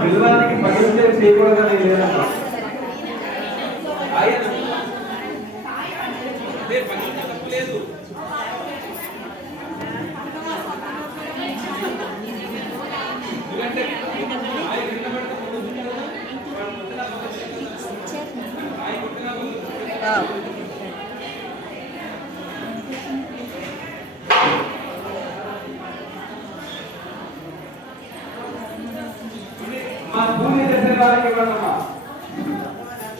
బిల్వానికి పగిలించే చేయకూడదని లేదమ్మా. లేదు మా పూజ చేసే వారికి ఇవ్వండి అమ్మా.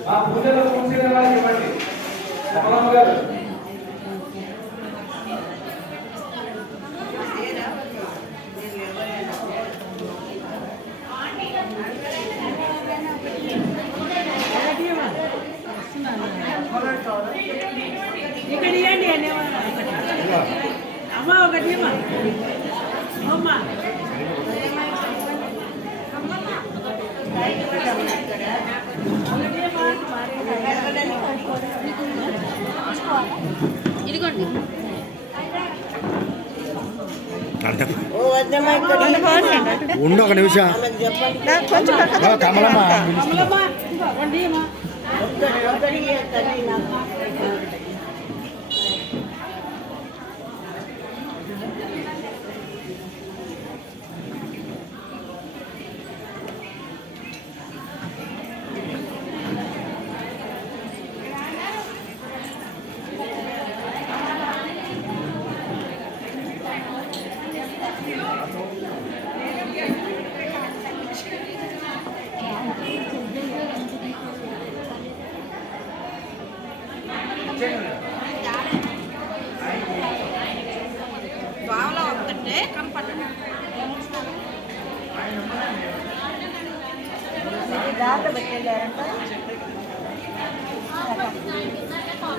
మా పూజలో కూర్చునే వారికి ఇవ్వండి. కమలమ్మ గారు ఇక్కడ ఇవ్వండి అమ్మ ఒకటి అమ్మ ఇదిగోండి ఉండు ఒక నిమిషం కమలమ్మ బావలో వస్తుంటే కనపడండి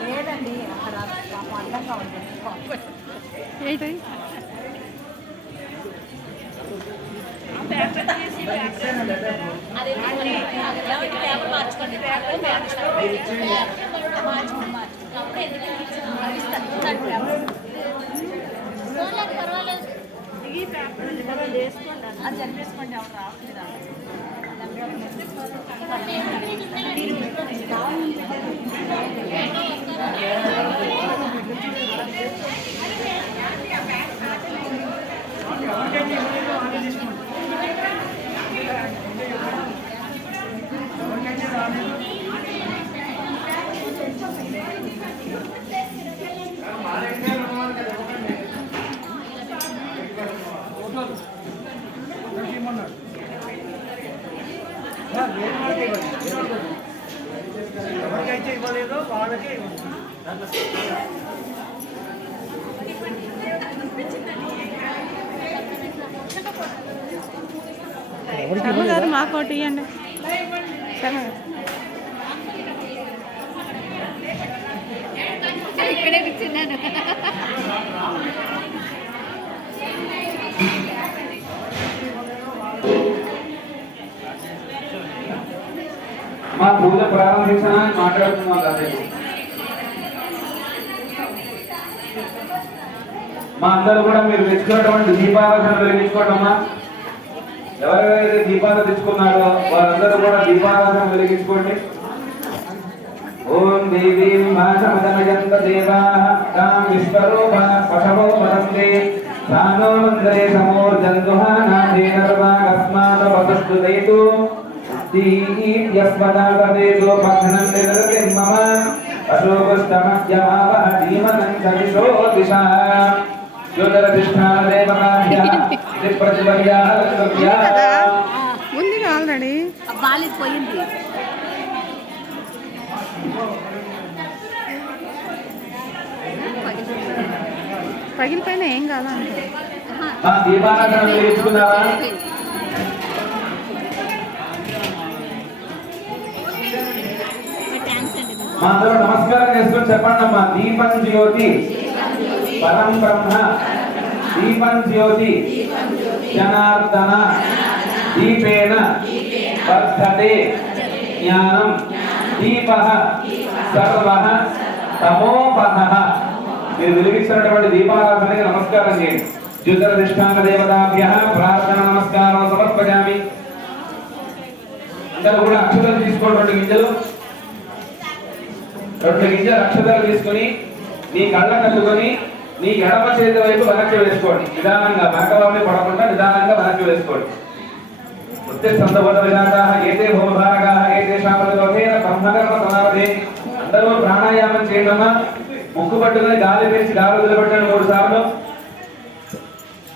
లేదండి అక్కడ అడ్డంగా ఉంటుంది ఏంటి పేపర్ మార్చుకోండి పర్వాలేదు ఈ పేపర్ వేసుకోండి అది చదివేసుకోండి ఎవరు రాకుండా ఎవరికైతే ఇవ్వలేదో వాళ్ళకే గారు మాకోటి ఇవ్వండి ఇక్కడే కూర్చున్నాను మా పూజ ప్రారంభించడానికి మాట్లాడుతున్నాం కదా. మా అందరూ కూడా మీరు తెచ్చుకున్నటువంటి దీపారాధన వెలిగించుకోవటమ్మా. ఎవరెవరైతే దీపాలు తెచ్చుకున్నారో వారందరూ కూడా దీపారాధన వెలిగించుకోండి. ఓం దేవీం భాషమదనయంత దేవాః తాం విశ్వరూపా పశవో వదస్తే ధానో మందరే సమోర్జంతుః నాథేనర్వాగస్మాద వదస్తు దైతు దీయస్వదాపదేదో భక్షణం నిరతిర్మమ అశోకస్తమజ్యమావహ ధీమనం సవిశో దిశా జ్యోతిరధిష్ఠానదేవతాభ్యః త్రిప్రతిపర్యాः ఉంది ఆల్రెడీ బాలికి పోయింది పగిలిపోయినా ఏం కాదా దీపారాధన వెలిగించుకున్నావా? మా అందరూ నమస్కారం చేసుకొని చెప్పండి అమ్మా. దీపం జ్యోతి పరం బ్రహ్మ దీపం జ్యోతి జనార్దన దీపేన వర్ధతే జ్ఞానం దీపః సర్వః తమోపహః. మీరు వెలిగిస్తున్నటువంటి దీపారాధనకి నమస్కారం చేయండి. జ్యోతిరధిష్ఠాన దేవతాభ్యః ప్రార్థన నమస్కారం సమర్పయామి. అందరూ కూడా అక్షతలు తీసుకోండి. 2 గింజలు అక్షతలు తీసుకొని నీ కళ్ళ కలుగుకొని నీ ఎడమ చేతి వైపు వెనక్కి వేసుకోండి. నిదానంగా వెనకవారిని పడకుండా నిదానంగా వెనక్కి వేసుకోండి. అందరూ ప్రాణాయామం చేయడమ్మా. ముక్కు పట్టుకుని గాలి పెంచి గాలి వదిలిపెట్టండి 3 సార్లు.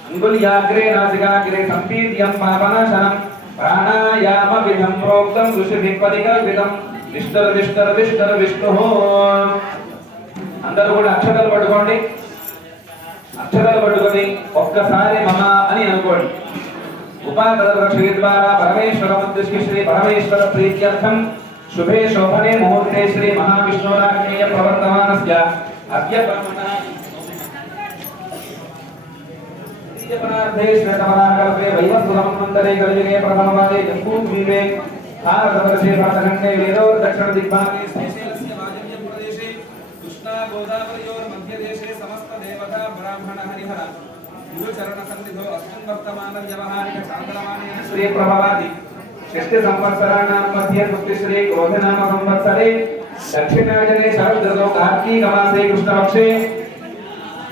అంగుళ్యాగ్రే నాసికాగ్రే సంపీత్యం పాపనాశనం ప్రాణాయామ విధం ప్రోక్తం ఋషిభిః పరికల్పితం విష్ణుర్ విష్ణుర్ విష్ణుర్ విష్ణుః. అందరూ కూడా అక్షతలు పట్టుకోండి. అక్షతలు పట్టుకొని ఒక్కసారి మమ అని అనుకోండి. ఉపాదరక్షే ద్వారా పరమేశ్వర ఉద్దేశ్య శ్రీ పరమేశ్వర ప్రీత్యర్థం శుభే శోభనే ముహూర్తే శ్రీ మహావిష్ణురాజ్ఞేయ ప్రవర్తమానస్య అద్య బ్రహ్మణే శ్వేతవరాహకల్పే వైవస్వతమంతరే కలియుగే ప్రథమవాదే జంబూద్వీపే భారతవర్షే భరతఖండే వేదోర్ దక్షిణ దిగ్భాగే శ్రీశైలస్య వాజన్య ప్రదేశే కృష్ణా గోదావరియోర్ మధ్యదేశే సమస్త దేవతా బ్రాహ్మణ హరిహర గురుచరణ సన్నిధో అస్మిన్ వర్తమాన వ్యవహారిక చాంద్రమానేన శ్రీ ప్రభవాది షష్ఠ సంవత్సరాణాం మధ్య శ్రీ క్రోధనామ సంవత్సరే దక్షిణాయనే శరదృతౌ కార్తీక మాసే కృష్ణపక్షే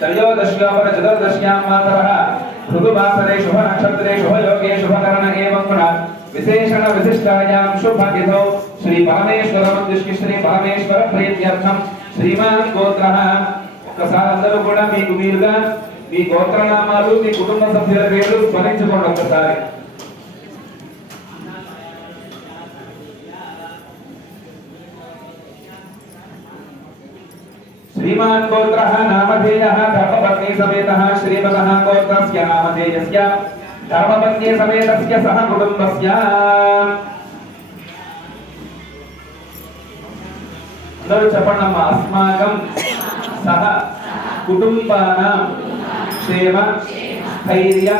त्रयोदश्यापर चतुर्दश्यां मातरः भृगुवासरे शुभ नक्षत्रे शुभ योगे शुभ करण एवं गुण विशेषण विशिष्टायां शुभ तिथौ श्री परमेश्वर उद्देश्य श्री परमेश्वर प्रीत्यर्थं श्रीमान् गोत्रः ఒక్కసారి అందరూ కూడా మీకు మీరుగా మీ గోత్రనామాలు మీ కుటుంబ సభ్యుల పేర్లు స్మరించుకోండి. ఒక్కసారి श्रीमान गोत्रः नामधेयः धर्मपत्नी समेतः श्रीमतः गोत्रस्य नामधेयस्य धर्मपत्नी समेतस्य सह कुटुम्बस्य అందరూ చెప్పండమ్మా. అస్మాకం సహ కుటుంబానాం క్షేమ స్థైర్య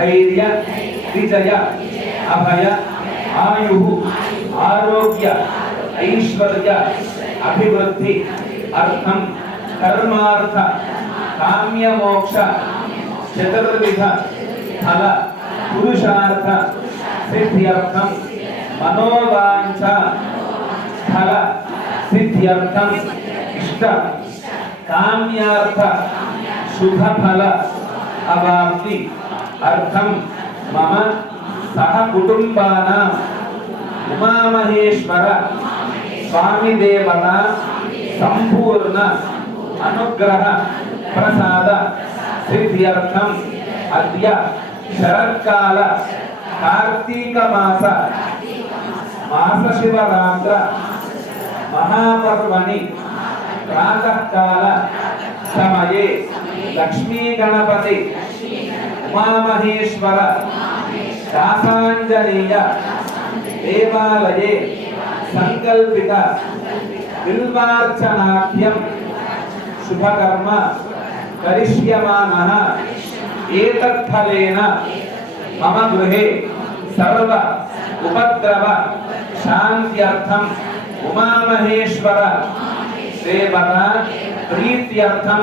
ధైర్య విజయ అభయ ఆయు ఆరోగ్య ఐశ్వర్య అభివృద్ధి అర్థం కర్మార్థ కామ్య మోక్ష చతుర్విధ ఫల పురుషార్థ సిద్ధ్యర్థం మనోవాంఛ ఫల సిద్ధ్యర్థం ఇష్ట కామ్యార్థ శుభ ఫల అవాప్తి అర్థం మమ సహ కుటుంబానాం ఉమామహేశ్వర స్వామి దేవత సంపూర్ణ అనుగ్రహ ప్రసాద సిద్ధ్యర్థం అద్య శరత్కాల కార్తీక మాస శివరాత్ర మహాపర్వణి ప్రాతఃకాల సమయే లక్ష్మీ గణపతి ఉమామహేశ్వర దాసాంజనేయ దేవాలయే సంకల్పిత బిల్వార్చనాఖ్యం శుభకర్మ కరిష్యమానః ఏతత్ఫలేన మమ గృహే సర్వ ఉపద్రవ శాంత్యర్థం ఉమామహేశ్వర సేవన ప్రీత్యర్థం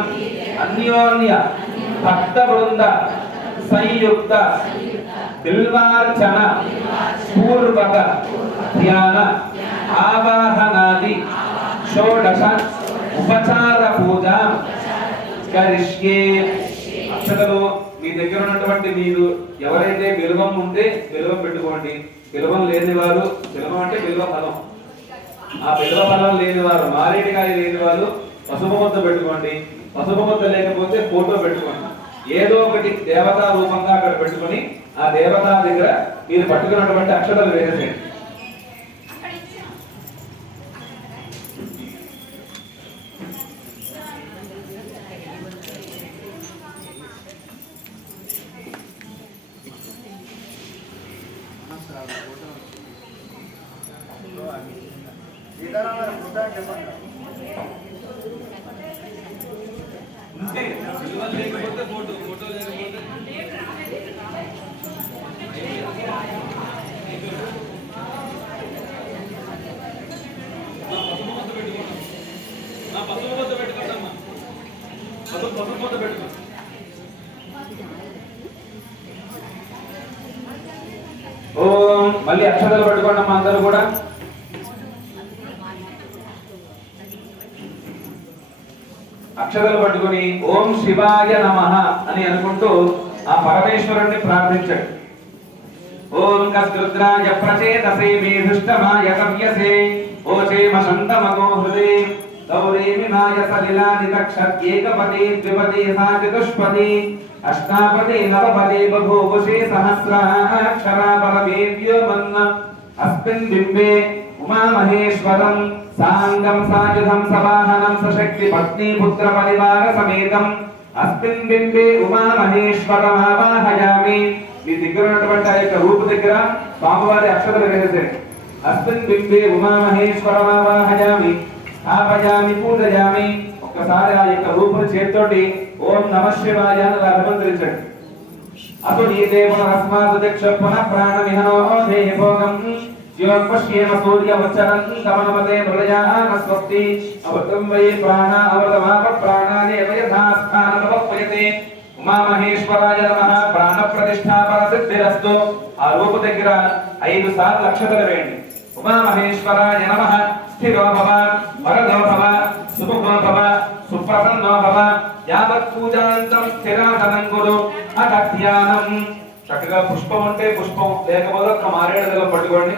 అన్యోన్య భక్త బృంద సంయుక్త బిల్వార్చన పూర్వక ధ్యాన ఆవాహనాది షోడశ ఉపచార పూజ కరిష్యే. అక్షతలు మీ దగ్గర ఉన్నటువంటి మీరు ఎవరైతే బిల్వం ఉంటే బిల్వం పెట్టుకోండి. బిల్వం లేని వారు, బిల్వం అంటే బిల్వ ఫలం, ఆ బిల్వ ఫలం లేని వారు, మారేడుకాయ లేని వారు పసుపు ముద్ద పెట్టుకోండి. పసుపు ముద్ద లేకపోతే ఫోటో పెట్టుకోండి. ఏదో ఒకటి దేవతా రూపంగా అక్కడ పెట్టుకొని ఆ దేవతా దగ్గర మీరు పట్టుకున్నటువంటి అక్షతలు వేసేయండి. ఓం మళ్ళీ అక్షతలు పట్టుకోండి అమ్మా అందరూ కూడా. అక్షతలు పట్టుకుని ఓం శివాయ నమః అని అనుకుంటూ ఆ పరమేశ్వరుణ్ణి ప్రార్థించండి. ఓం కస్రుద్రాయ ప్రచేతసే మే దుష్టమాయ కవ్యసే ఓచేమ సంతమగో హృదే గౌరేమి నాయ సలిలాని తక్షత్యేకపదే ద్విపదే సాచతుష్పదే అష్టాపదే నవపదే బభూవశే సహస్రాక్షరా పరమేవ్యో మన్న అస్మిన్ బింబే ఉమామహేశ్వరం సాంగం సాయుధం సవాహనం సశక్తి పత్ని పుత్ర పరివార సమేతం అస్మిన్ బింబే ఉమామహేశ్వరం ఆవాహయామి. మీ దగ్గర ఉన్నటువంటి ఆ యొక్క రూపు దగ్గర స్వామివారి అక్షతలు వేసేయండి. అస్మిన్ బింబే ఉమామహేశ్వరం ఆవాహయామి ఆపయామి పూజయామి. ఒక్కసారి ఆ యొక్క రూపుని చేతితోటి ఓం నమః శివాయ అని అభిమంత్రించండి. అటు నీ దేవుడు అస్మాత్ దక్ష పునః ప్రాణమిహనో దేహ భోగం జీవపశ్యేమ సూర్య వచ్చరం గమనమతే ప్రజాన స్వస్తి అవతం వై ప్రాణ అవతమాప ప్రాణానే యథాస్థానమవపయతే. ఉమామహేశ్వరాయ నమః ప్రాణ ప్రతిష్ఠాపన సిద్ధిరస్తు. ఆ రూపు దగ్గర 5 సార్లు అక్షతలు వేయండి. ఉమామహేశ్వరాయ నమః స్థిరో భవ వరదో భవ సుముఖో భవ సుప్రసన్నో భవ యావత్ పూజాంతం స్థిరాసనం కురు అథ ధ్యానం. చక్కగా పుష్పం ఉంటే పుష్పం, లేకపోతే ఒక్క మారేడు దళం పట్టుకోండి.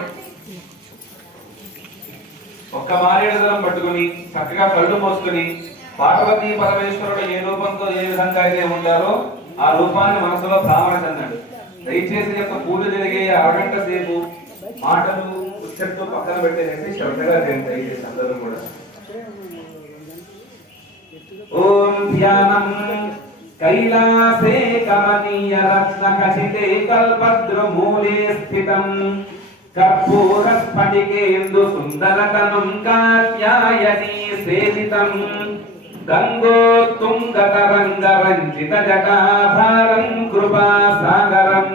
ఒక్క మారేడు దళం పట్టుకుని చక్కగా కళ్ళు మోసుకుని పార్వతీ పరమేశ్వరుడు ఏ రూపంతో ఏ విధంగా అయితే ఉంటారో ఆ రూపాన్ని మనసులో భావన చెందండి. దయచేసి యొక్క పూజ జరిగే అరగంట సేపు మాటలు ఉచ్చట్టు పక్కన పెట్టేసి శ్రద్ధగా చేయండి దయచేసి అందరూ కూడా. ఓం ధ్యానం కైలాసే కమనీయ రత్న ఖచితే కల్పద్రుమూలే స్థితం కర్పూర స్ఫటికేందు సుందరతనం కాత్యాయనీ సేవితం గంగోత్తుంగ తరంగ రంజిత జటాధారం కృపా సాగరం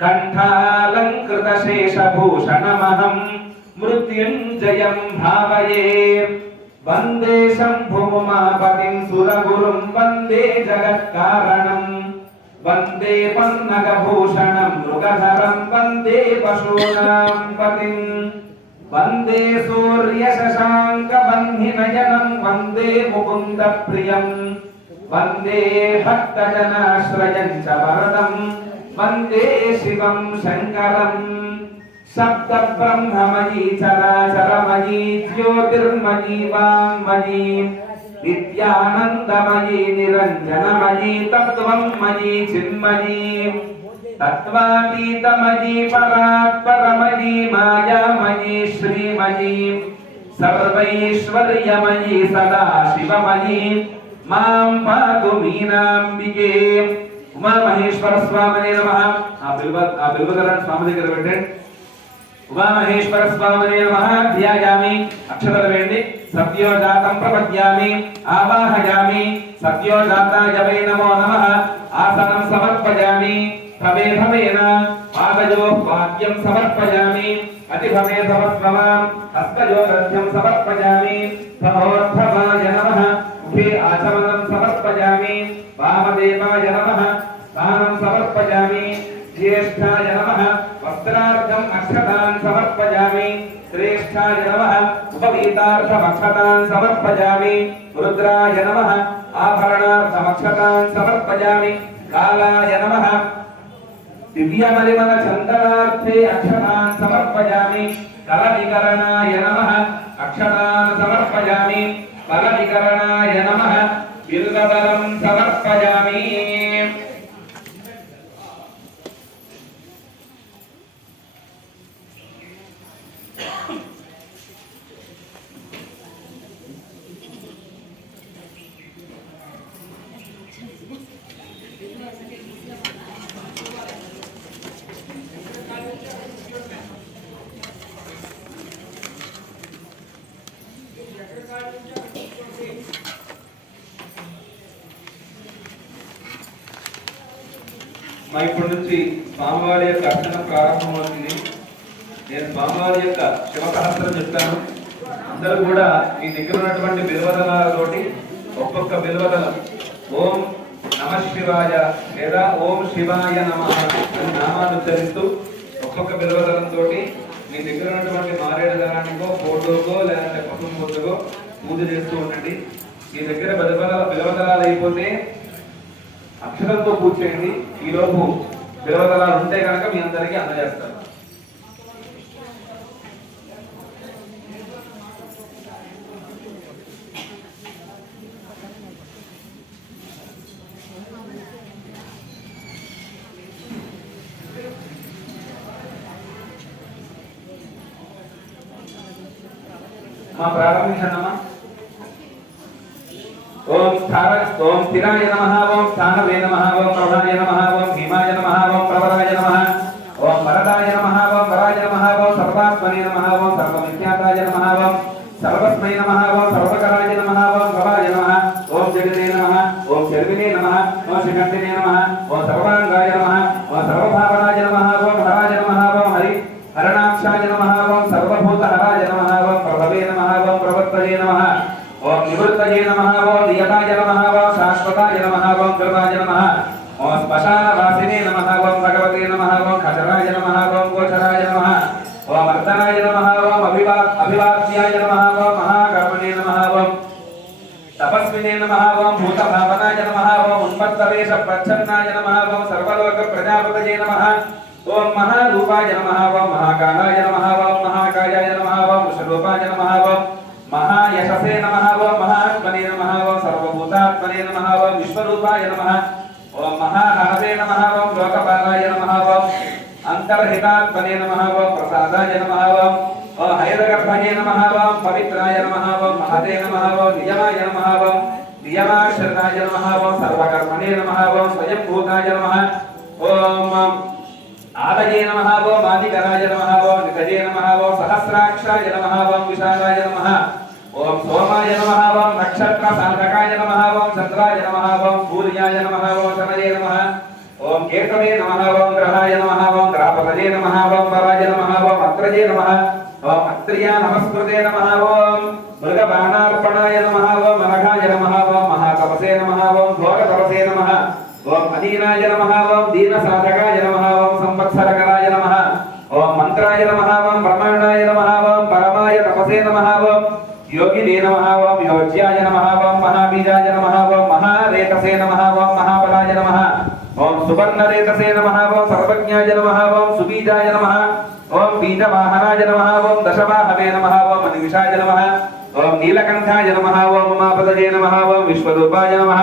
కంఠాలంకృత శేషభూషణమహం మృత్యుంజయం భావయే. వందే శంభుమాపతిం సురగురుం వందే జగత్కారణం వందే పన్నగభూషణం మృగధరం వందే పశూనాం పతిం వందే సూర్య శశాంక బంధినయనం వందే ముకుంద ప్రియం వందే భక్తజనాశ్రయం చ వరదం వందే శివం శంకరం. సప్త బ్రహ్మమయీ చరాచరమయీ జ్యోతిర్మయీ వాంగ్మయీ విద్యానందమయీ నిరంజనమయీ తత్వమయీ చిన్మయీ తత్వాతీతమయీ పరాత్పరమయీ మాయామయీ శ్రీమయీ సర్వైశ్వర్యమయీ సదాశివమయీ మాం పాతు మీనాంబికే. ఉమామహేశ్వర స్వామినే నమః. ఆ బిల్వదళాన్ని స్వామి దగ్గర పెట్టండి. ఉమామహేశ్వర స్వామినే నమః ధ్యాయామి. అక్షతలు వేయండి. సత్యోజాతం ప్రపద్యామి ఆవాహయామి. సత్యోజాతాయ వై నమో నమః. ఆసనం సమర్పయామి. భవేన పాదయో వాక్యం సమర్పయామి. అతిభవే సమస్వమాం హస్తయోగధ్యం సమర్పయామి. భవోద్ధవాయ నమః. ముఖే ఆచమనం సమర్పయామి. వామదేవాయ నమః. స్నానం సమర్పయామి. జ్యేష్ఠాయ నమః. వస్త్రార్థం అక్షతాన్ సమర్పయామి. శ్రేష్ఠాయ నమః. ఉపవీతార్థం అక్షతాన్ సమర్పయామి. రుద్రాయ నమః. ఆభరణార్థం అక్షతాన్ సమర్పయామి. కాలాయ నమః. దివ్యమలిమల చందనార్థే అక్షతాన్ సమర్పయామి. కలవికరణాయ నమః. అక్షతాన్ సమర్పయామి. ఫలవికరణాయ నమః. బిల్వదళం సమర్పయామి. ఇప్పటి నుంచి స్వామివారి యొక్క అర్చన ప్రారంభమవుతుంది. నేను స్వామివారి యొక్క శివసహస్రం చెప్తాను. అందరూ కూడా మీ దగ్గర ఉన్నటువంటి బిల్వదళాలతోటి ఒక్కొక్క బిల్వదళం ఓం నమః శివాయ లేదా ఓం శివాయ నమః అని నామాన్ని ఉచ్చరిస్తూ ఒక్కొక్క బిల్వదళంతో మీ దగ్గర ఉన్నటువంటి మారేడు దళానికో ఫోటోకో లేదంటే పసుపు ముద్దకో పూజ చేస్తూ ఉండండి. మీ దగ్గర బిల్వదళాలు అయిపోతే అక్షరంతో పూజ చేయండి. ఈలోపు బిల్వదళాలు ఉంటే కనుక మీ అందరికీ అందజేస్తారు. ప్రారంభించండమ్మా. ఓం స్థిరాయ నమః, ఓం స్థానవే నమః, ఓం ప్రభాయ నమః, ఓం భీమాయ నమః, ఓం ప్రవరాయ నమః, ఓం వరదాయ నమః, ఓం వరాయ నమః, ఓం సర్వాత్మనే నమః, ఓం సర్వవిఖ్యాతాయ నమః, ఓం సర్వస్మై నమః, ఓం సర్వకరాయ నమః, ఓం భవాయ నమః, ఓం జగదే నమః, ఓం శర్వినే నమః, ఓం శ్రీకంఠినే నమః, ఓం సర్వాంగాయ నమః, ఓం సర్వభావనాయ నమః, ఓం హరాయ నమః, ఓం హరణాక్షాయ నమః, ఓం సర్వభూతహరాయ నమః, ఓం ప్రభవే నమః, ఓం ప్రవక్తయే నమః, ఓం నివృత్తయే నమః, ఓం నియతాయ నమః, ఓం శాశ్వతాయ నమః, ఓం కృతాయ నమః, ఓం శ్మశానవాసినే నమః, ఓం భగవతే నమః, ఓం ఖచరాయ నమః, ఓం గోచరాయ నమః, ఓం అర్ధనాయ నమః, ఓం అభివాద్యాయ నమః, ఓం మహాకర్మణే నమః, ఓం తపస్వినే నమః, ఓం భూతభావనాయ నమః, ఓం ఉన్మత్తవేష ప్రచ్ఛన్నాయ నమః, ఓం సర్వలోక ప్రజాపతయే నమః, ఓం మహారూపాయ నమః, ఓం మహాకాలాయ నమః, ఓం మహాకాయాయ నమః, ఓం విశ్వరూపాయ నమః, ఓం మహాయశసే నమః, ఓం మహాత్మనే నమః, ఓం సర్వభూతాత్మనే నమః, ఓం విశ్వరూపాయ నమః, ఓం మహాహరవే నమః, ఓం లోకపాలాయ నమః, ఓం అంతర్హితాత్మనే నమః, ఓం ప్రసాదాయ నమః, ఓం హైదగర్భయే నమః, ఓం పవిత్రాయ నమః, ఓం మహతే నమః, ఓం నియమాయ నమః, ఓం నియమాశ్రితాయ నమః, ఓం సర్వకర్మణే నమః, ఓం స్వయంభూతాయ నమః, ఓం ఆదయే నమః, ఓం ఆదికరాయ నమః, ఓం నికజే నమః, ఓం సహస్రాక్షాయ నమః, ఓం విశాలాయ నమః, ఓం సోమాయ నమః, ఓం నక్షత్ర సాధకాయ నమః, ఓం చంద్రాయ నమః, ఓం సూర్యాయ నమః, ఓం శనయే నమః, ఓం కేతవే నమః, ఓం గ్రహాయ నమః, ఓం గ్రహపతయే నమః, ఓం వరాయ నమః, ఓం అత్రజే నమః, ఓం అత్రియా నమస్కృతే నమః, ఓం మృగబాణార్పణాయ నమః, ఓం అనఘాయ నమః, ఓం మహాతపసే నమః, ఓం ఘోరతపసే నమః, ఓం అదీనాయ నమః, ఓం దీనసాధకాయ నమః, ఓం సంవత్సరకరాయ నమః, ఓం మంత్రాయ నమః, ఓం బ్రహ్మణాయ నమః, ఓం పరమాయ తపసే నమః, ఓం యోగినే నమః, ఓం యోజ్యాయ నమః, ఓం మహాబీజాయ నమః, ఓం మహారేతసే నమః, ఓం మహాబలాయ నమః, ఓం సువర్ణరేతసే నమః, ఓం సర్వజ్ఞాయ నమః, ఓం సుబీజాయ నమః, ఓం బీజవాహనాయ నమః, ఓం దశవాహవే నమః, ఓం అనిమిషాయ నమః, ఓం నీలకంఠాయ నమః, ఓం ఉమాపదయే నమః, ఓం విశ్వరూపాయ నమః,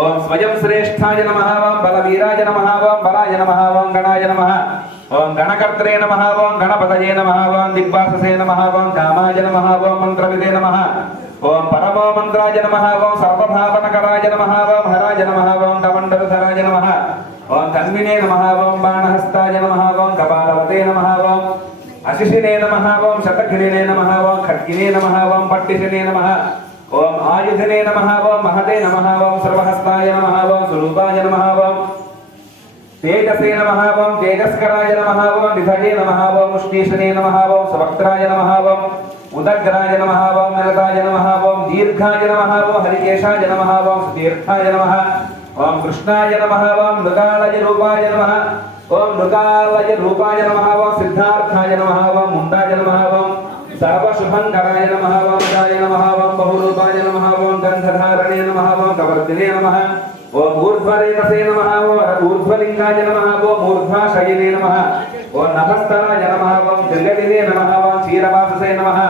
ఓం స్వయం శ్రేష్ఠాయ నమః, ఓం బలవీరాయ నమః, ఓం బలాయ నమః, ఓం గణాయ నమః, ఓం గణకర్త్రే నమః, ఓం గణపతయే నమః, ఓం దిగ్వాససే నమః, ఓం కామాయ నమః, ఓం మంత్రవిదే నమః, ఓం పరమో మంత్రాయ నమః, ఓం సర్వభావనకరాయ నమః, ఓం హరాయ నమః, ఓం కమండలధరాయ నమః, ఓం తన్వినే నమః, ఓం బాణహస్తాయ నమః, ఓం కపాలవతే నమః, ఓం అశిషినే నమః, ఓం శతఘ్నినే నమః, ఓం ఖడ్గినే నమః, ఓం పట్టిషినే నమః, ఓం ఆయుధనే నమః, ఓం మహతే నమః, ఓం సర్వహస్తాయ నమః, ఓం స్వరూపాయ నమః, ఓం తేజసే నమః, ఓం తేజస్కరాయ నమః, ఓం నిధయే నమః, ఓం ముష్టీషనే నమః, ఓం సవక్త్రాయ నమః, ఓం ఉదగ్రాయ నమః, ఓం నిరతాయ నమః, ఓం దీర్ఘాయ నమః, ఓం హరికేశాయ నమః, ఓం సుదీర్ఘాయ నమః, ఓం కృష్ణాయ నమః, ఓం మృగాళయ రూపాయ నమః, ఓం మృగాళయ రూపాయ నమః, ఓం సిద్ధార్థాయ నమః, ఓం ముండాయ నమః, ఓం సర్వశుభంకరాయ నమః, ఓం జాయ నమః, ఓం బహురూపాయ నమః, ఓం గంధధారణే నమః, ఓం కవర్దినే నమః, ఓం ఊర్ధ్వరేతసే నమః, ఓం ఊర్ధ్వలింగాయ నమః, ఓం ఊర్ధ్వాశయనే నమః, ఓం నభస్తరాయ నమః, ఓం త్రిగడినే నమః, ఓం క్షీరవాససే నమః,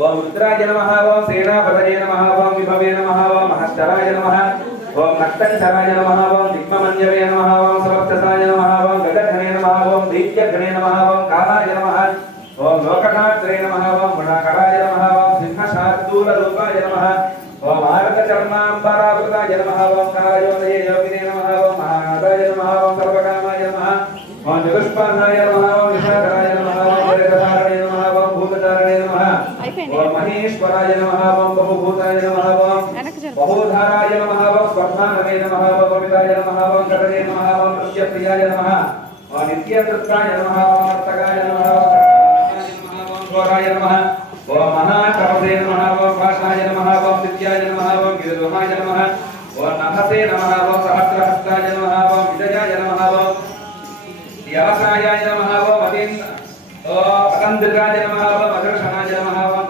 ఓం రుద్రాయ నమః, ఓం సేనాపతయే నమః, ఓం విభవే నమః, ఓం మహశ్చరాయ నమః, ఓం నక్తంచరాయ నమః, ఓం దిగ్మమన్యవే నమః, ఓం సమర్థసాయ నమః, ఓం గజఘనే నమః, ఓం దైత్యఘనే నమః, ఓం కాలాయ నమః, ఓం లోకనాత్రే నమః, ఓం గుణకరాయ నమః, ఓం సింహశార్దూల రూపాయ నమః, ఓం ఆరత చర్మాంబరావృతాయ నమః, ఓం కాలయోదయే యోగినే నమః, ఓం మహానాదాయ నమః, ఓం సర్వకామాయ నమః, ఓం జగస్పర్ణాయ నమః, ఓం విశాఖరాయ నమః, ఓం జగధారణే నమః, ఓం భూతధారణే నమః, ఓం మహేశ్వరాయ నమః, ఓం బహుభూతాయ నమః, ఓం బహుధారాయ నమః, ఓం స్వర్ణానవే నమః, ఓం పవితాయ నమః, ఓం కటజే నమః, ఓం నృత్యప్రియాయ నమః, ఓం నిత్యతృప్తాయ నమః, ఓం అర్థగాయ నమః, ఓం ఘోరాయ నమః, ఓం మహాతపసే నమః, ఓం పాశాయ నమః, ఓం నిత్యాయ నమః, ఓం గిరిరుహాయ నమః, ఓం నభసే నమః, ఓం సహస్రహస్తాయ నమః, ఓం విజయాయ నమః, ఓం వ్యవస दुर्गाय नमः ओम मधुरशनाय नमः ओम दर्शनात्मने नमः ओम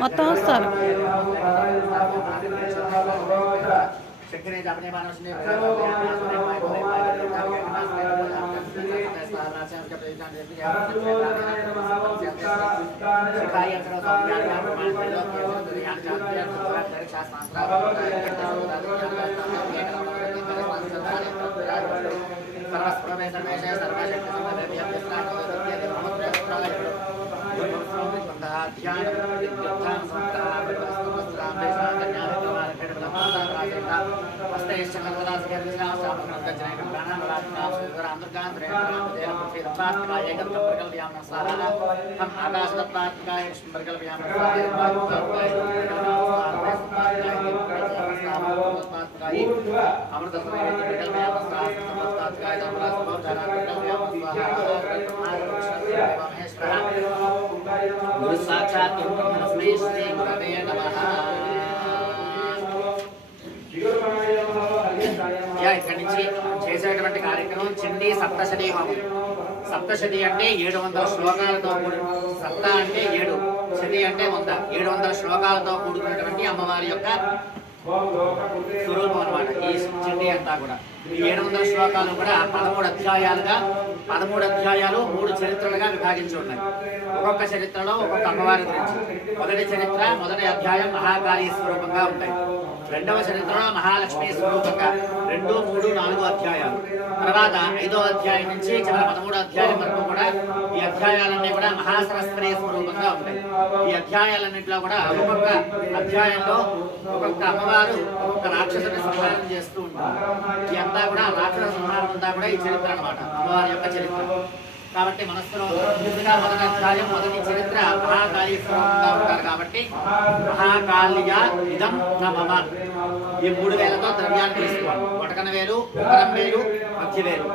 మొత్తం వస్తారు. ध्यान गुरु साक्षात् तस्मै श्री गुरवे नमः। ఇక్కడి నుంచి చేసేటువంటి కార్యక్రమం చండీ సప్తశతి హోమం. సప్తశతి అంటే 700 శ్లోకాలతో కూడి, సప్త అంటే 7, శతి అంటే 100, 700 శ్లోకాలతో కూడుకున్నటువంటి అమ్మవారి యొక్క స్వరూపం అన్నమాట ఈ చండీ అంతా కూడా. ఈ 700 శ్లోకాలు కూడా 13 అధ్యాయాలుగా, 13 అధ్యాయాలు 3 చరిత్రలుగా విభాగించి ఉన్నాయి. ఒక్కొక్క చరిత్రలో ఒక్కొక్క అమ్మవారి గురించి. మొదటి చరిత్ర, మొదటి అధ్యాయం మహాకాళీ స్వరూపంగా ఉంటాయి. రెండవ చరిత్రలో మహాలక్ష్మి స్వరూపంగా 2, 3, 4 అధ్యాయాలు. తర్వాత 5వ అధ్యాయం నుంచి చివరి 13వ అధ్యాయం వరకు కూడా ఈ అధ్యాయాలన్నీ కూడా మహాసరస్వతి స్వరూపంగా ఉంటాయి. ఈ అధ్యాయాలన్నింటిలో కూడా ఒక్కొక్క అధ్యాయంలో ఒక్కొక్క అమ్మవారు ఒక్కొక్క రాక్షసుని సంహారం చేస్తూ ఉంటారు. ఈ అంతా కూడా రాక్షస సంహారం అంతా కూడా ఈ చరిత్ర అన్నమాట, అమ్మవారి యొక్క చరిత్ర. కాబట్టి మనస్సులో ముందుగా మొదటి అధ్యాయం, మొదటి చరిత్ర మహాకాళీ స్వరూపంగా ఉంటారు. కాబట్టి మహాకాళియ ఇదం నమః. ఈ 3000తో ద్రవ్యాన్ని తీసుకోవాలి. వటకన వేలు, ఉంగరం వేలు, మధ్య వేలు,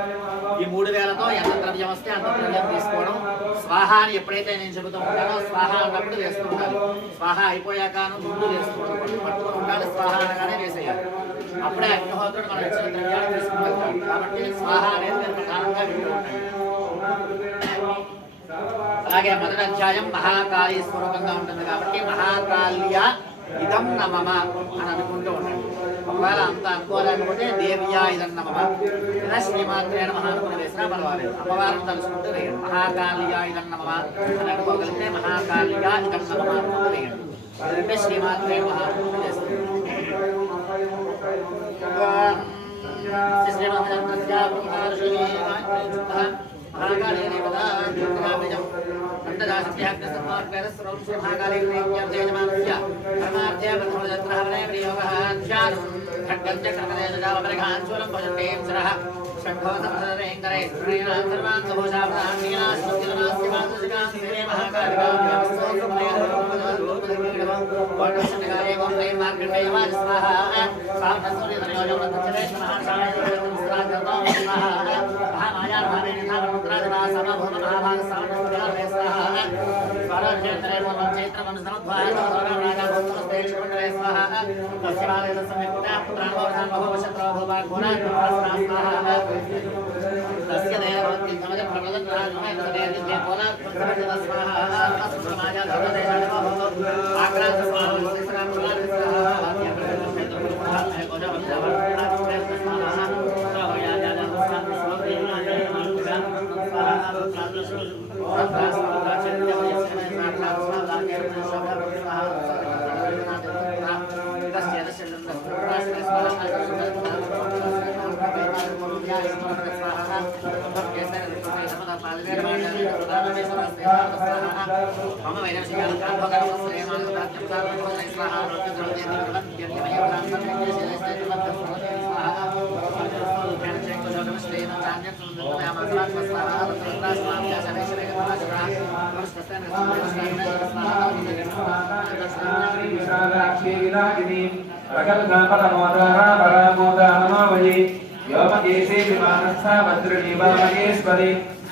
ఈ 3000తో ఎంత ద్రవ్యం వస్తే అంత ద్రవ్యం తీసుకోవడం. స్వాహ అని ఎప్పుడైతే నేను చెబుతూ ఉంటానో స్వాహ అన్నప్పుడు వేస్తూ ఉండాలి. స్వాహ అయిపోయాక ముందు వేసుకోవడం, పట్టుకుని ఉండాలి. స్వాహ అనగానే వేసేయాలి. అప్పుడే అగ్నిహోత్రుడు మనం ఇచ్చిన ద్రవ్యాన్ని తీసుకుని వెళ్తాం. కాబట్టి స్వాహ అనేది నేను ప్రధానంగా వింటూ ఉంటాను. అలాగే మొదటి అధ్యాయం మహాకాళీ స్వరూపంగా ఉంటుంది. కాబట్టి మహాకాళ్య ఇదం నమః అని అనుకుంటూ ఉండండి. ఒకవేళ అంత అనుకోలేకపోతే దేవ్యా ఇదం నమః, లేదా శ్రీమాత్రే నమః అనుకుని వేసినా పర్వాలేదు. అమ్మవారిని తలుచుకుంటూ వేయండి. మహాకాళ్య ఇదం నమః అని అనుకోగలిగితే మహాకాళ్య ఇదం నమః అనుకుంటూ వేయండి. లేదంటే శ్రీమాత్రే నమః అనుకుంటూ వేస్తుంది.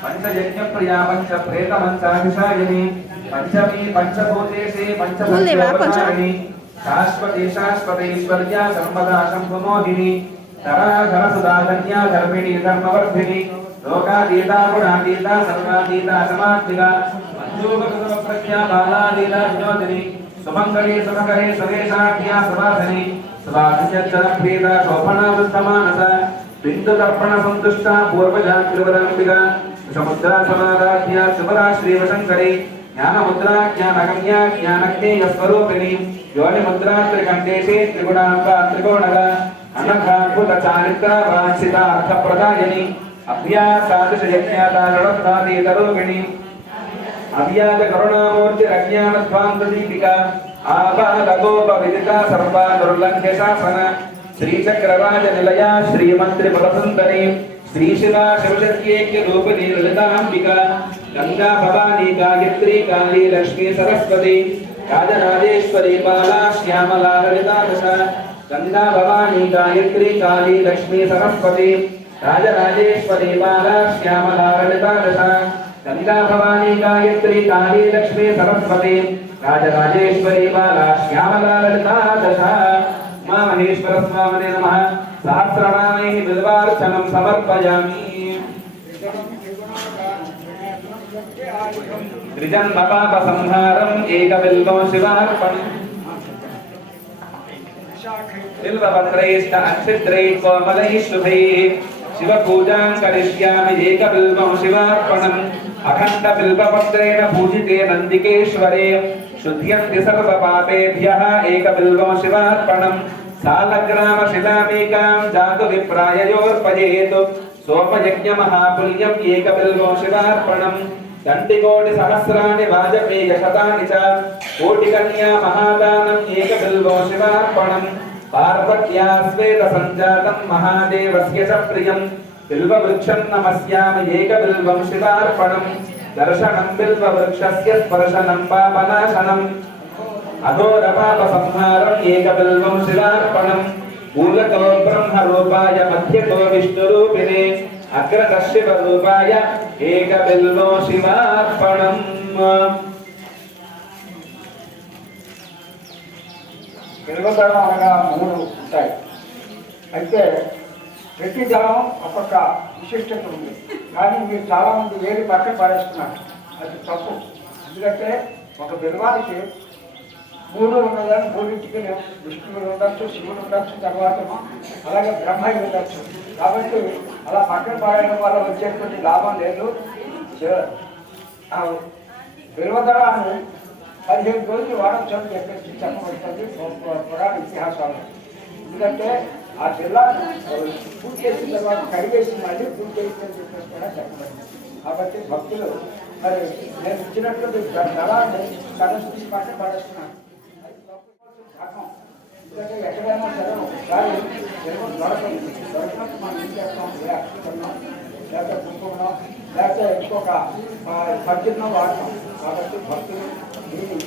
पंचयज्ञ प्रिया पंच प्रेत मंचाभिषायिनी पंचमी पंचभूतेषु पंचभूतानि शाश्वती शाश्वतेश्वर्या संपदा शंभुमोहिनी धराधर सुधाधन्या धर्मिणी धर्मवर्धिनी लोकातीता गुणातीता सर्वातीता समात्मिका मंजूभगत प्रज्ञा बालातीता ज्योतिनी सुमंगले सुमकरे सुरेशाख्या सुवासिनी सुवासिन्यज्जनप्रीता शोभना वृद्धमानस बिंदु तर्पण संतुष्टा पूर्वजा त्रिवरांबिका समुद्रा समाराध्या सुभरा श्रीवशंकरी ज्ञान मुद्रा ज्ञानगम्या ज्ञानज्ञेय स्वरूपिणी योनि मुद्रा त्रिकंडेशे त्रिगुणांबा त्रिकोणगा अनघाद्भुत चारित्रा वांछिता अर्थप्रदायिनी अभ्यासादृश यज्ञादारणत्वादीतरूपिणी अव्याज करुणामूर्ति अज्ञानध्वान्तदीपिका आबालगोपविदिता सर्वा दुर्लङ्घ्य शासन श्रीचक्रराज निलया श्रीमंत्री पदसुंदरी श्री शिवा शिवशक्त्यैक्य रूपिणी ललितांबिका गंगा भवानी गायत्री काली लक्ष्मी सरस्वती राजराजेश्वरी बाला श्यामला ललिता दशा गंगा भवानी गायत्री काली लक्ष्मी सरस्वती राजराजेश्वरी बाला श्यामला ललिता दशा गंगा भवानी गायत्री काली लक्ष्मी सरस्वती राजराजेश्वरी बाला श्यामला ललिता दशा मा महेश्वर स्वामिने नमः सहस्रनामैः बिल्वार्चनं समर्पयामि त्रिजन्मपापसंहारम् एकबिल्वं शिवार्पणम् बिल्वपत्रैश्च अक्षिद्रैः कोमलैः शुभैः शिवपूजां करिष्यामि एकबिल्वं शिवार्पणम् अखण्डबिल्वपत्रेण पूजिते नन्दिकेश्वरे शुद्ध्यन्ति सर्वपापेभ्यः एकबिल्वं शिवार्पणम् सालग्रामशिलामेकां जातु विप्राययोर्पयेत् सोपयज्ञमहापुण्यम् एकबिल्वं शिवार्पणम् दण्डिकोटिसहस्राणि वाजपेयशतानि च कोटिकन्या महादानम् एकबिल्वं शिवार्पणम् पार्वत्या श्वेतसञ्जातं महादेवस्य च प्रियं बिल्ववृक्षं नमस्यामि एकबिल्वं शिवार्पणम् दर्शनं बिल्ववृक्षस्य स्पर्शनं पापनाशनम् अघोरपापसंहारम् एकबिल्वं शिवार्पणम् मूलतो ब्रह्मरूपाय मध्यतो विष्णुरूपिणे अग्रतः शिवरूपाय एकबिल्वं शिवार्पणम् బిల్వదళం అనగా 3 ఉంటాయి. అయితే ప్రతి దళం ఒక్కొక్క విశిష్టత ఉంది. కానీ మీరు చాలామంది ఏది పక్కన పడేస్తున్నారు, అది తప్పు. ఎందుకంటే ఒక బిల్వానికి 3 ఉన్నదని 3ంటికి విష్ణువుడు ఉండొచ్చు, శివుడు ఉండొచ్చు, తర్వాత అలాగే బ్రహ్మయ్య ఉండొచ్చు. కాబట్టి అలా పక్కన పడేయడం వల్ల వచ్చేటువంటి లాభం లేదు. బిల్వదళాన్ని 15 రోజులు వాడచ్చు అని చెప్పేసి చెప్పబడుతుంది పురాణ ఇతిహాసాలు. ఎందుకంటే ఆ జిల్లాను పూర్తి చేసిన తర్వాత కడిగేసి మళ్ళీ పూర్తి చేసిందని చెప్పేసి కూడా చెప్పబడింది. కాబట్టి భక్తులు మరి నేను ఇచ్చినట్లు దళాన్ని సగం తీసి పక్కన పడేస్తున్నాను. ఎందుకంటే ఎక్కడైనా సరే ఒకసారి దొరకనప్పుడు మనం ఏం చేస్తాం, ఏ అక్షరం లేకపోతే కుంకుమం లేకపోతే ఇంకొక పద్యం వాడతాం. కాబట్టి భక్తులు దీన్ని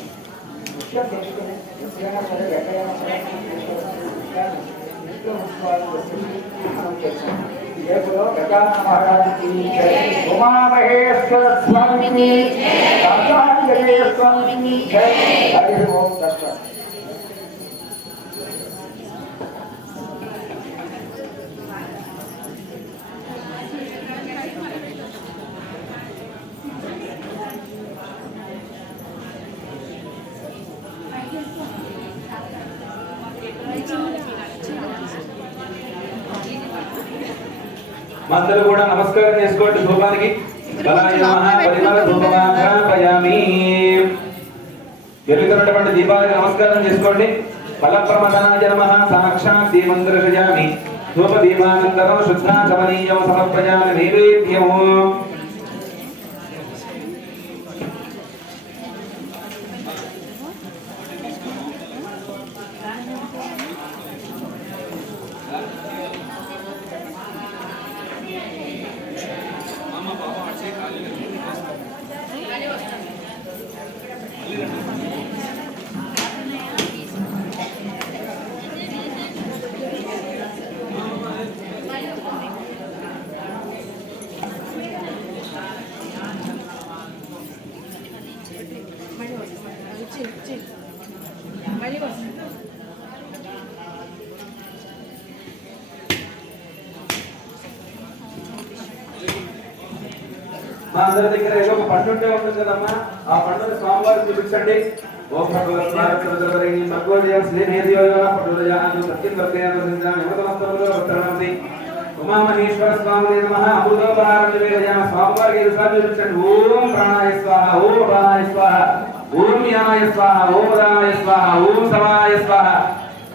విషయం తెలుసుకుని ఎప్పుడైనా సరే ఎక్కడైనా సరే విషయాన్ని ఇంట్లో ఉంచుకోవాలని చెప్పి మనం చేస్తాం. రేపులో గజానన మహారాజుకి ఉమామహేశ్వర స్వామికి దత్తాంజనేయ స్వామికి హరి ఓం దత్త. అందరూ కూడా నమస్కారం చేసుకోండి ధూపానికి. బలాయ నమః పరిమళ ధూపమాఘ్రాపయామి. వెలుగుతున్నటువంటి దీపాలకు నమస్కారం చేసుకోండి. ఫలప్రమదాయ నమః సాక్షాత్ దీపం దర్శయామి. ధూప దీపానంతరం శుద్ధాచమనీయం సమర్పయామి నైవేద్యం. మా అందరి దగ్గర ఏదో ఒక పండు ఉంటే ఉంటుంది కదమ్మా, ఆ పండుని స్వామివారికి చూపించండి. ఓం భగవద్గీత భగవద్గీత స్నేహేదియోగ పట్టుదయాను సత్యం వర్తయాను అమృతమస్తములో వస్త్రమంతి ఉమామహేశ్వర స్వామినే నమః. అమృతోపహారం నివేదయామ. స్వామివారికి ఈసారి చూపించండి. ఓం ప్రాణాయ స్వాహ, ఓం ప్రాణాయ స్వాహ, ఓం యానాయ స్వాహ, ఓం రామాయ స్వాహ, ఓం సమాయ స్వాహ.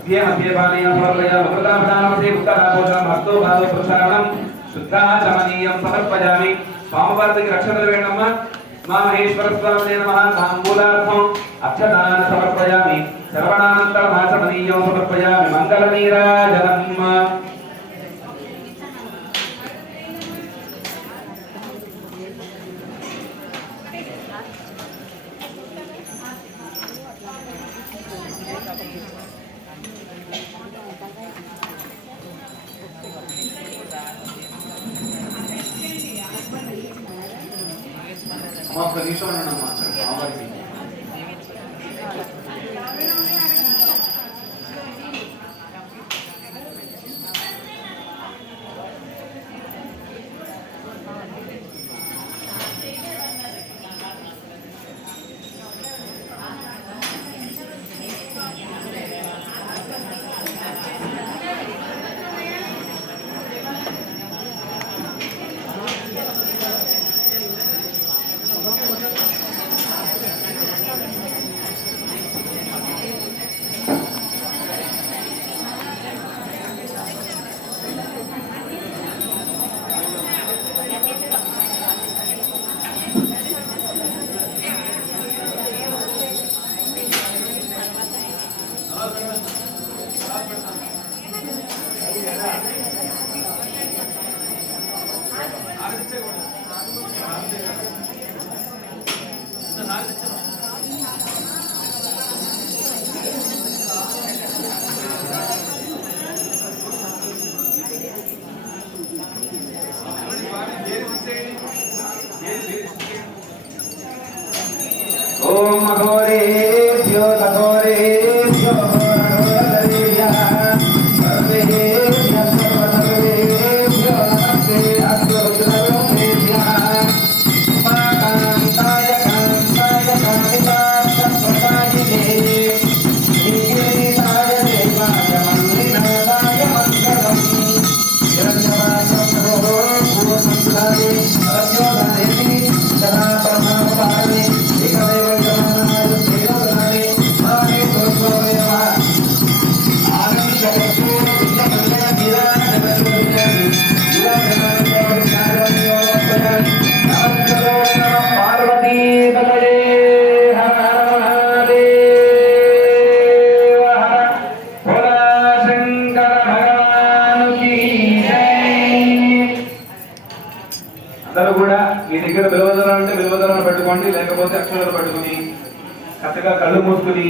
ధ్యేమధ్యేపానీయం సమర్పయామ. కృతాపదానమసే ఉత్తరాభూషణం హస్తో భాదో ప్రక్షాళనం శుద్ధాచమనీయం సమర్పయామి. స్వామివారికి రక్షణలు వేణమ్మా. మా మహేశ్వర స్వామినే నమః. తాంబూలార్థం అక్షదాన సమర్పయామి. శ్రవణానంతరం ఆచమనీయం पानीयं समर्पयामि मङ्गलनीराजनम् ओम अघोरेभ्यो अघोरेभ्यो अघोरेभ्यः सर्वेभ्यः सर्वसर्वेभ्यो नमस्ते अस्तु रुद्ररूपेभ्यः उमाकान्ताय कान्ताय कामितार्थप्रदायिने श्रीगिरीशाय देवाय मन्त्रिनाथाय मङ्गलम् हिरण्यवासं पूर्णसंसारे अद्योदानेति सदा परमावतारे అందరూ కూడా మీ దగ్గర విలువదనం అంటే విలువదనం పెట్టుకోండి, లేకపోతే అక్షరాలు పెట్టుకుని చక్కగా కళ్ళు మూసుకుని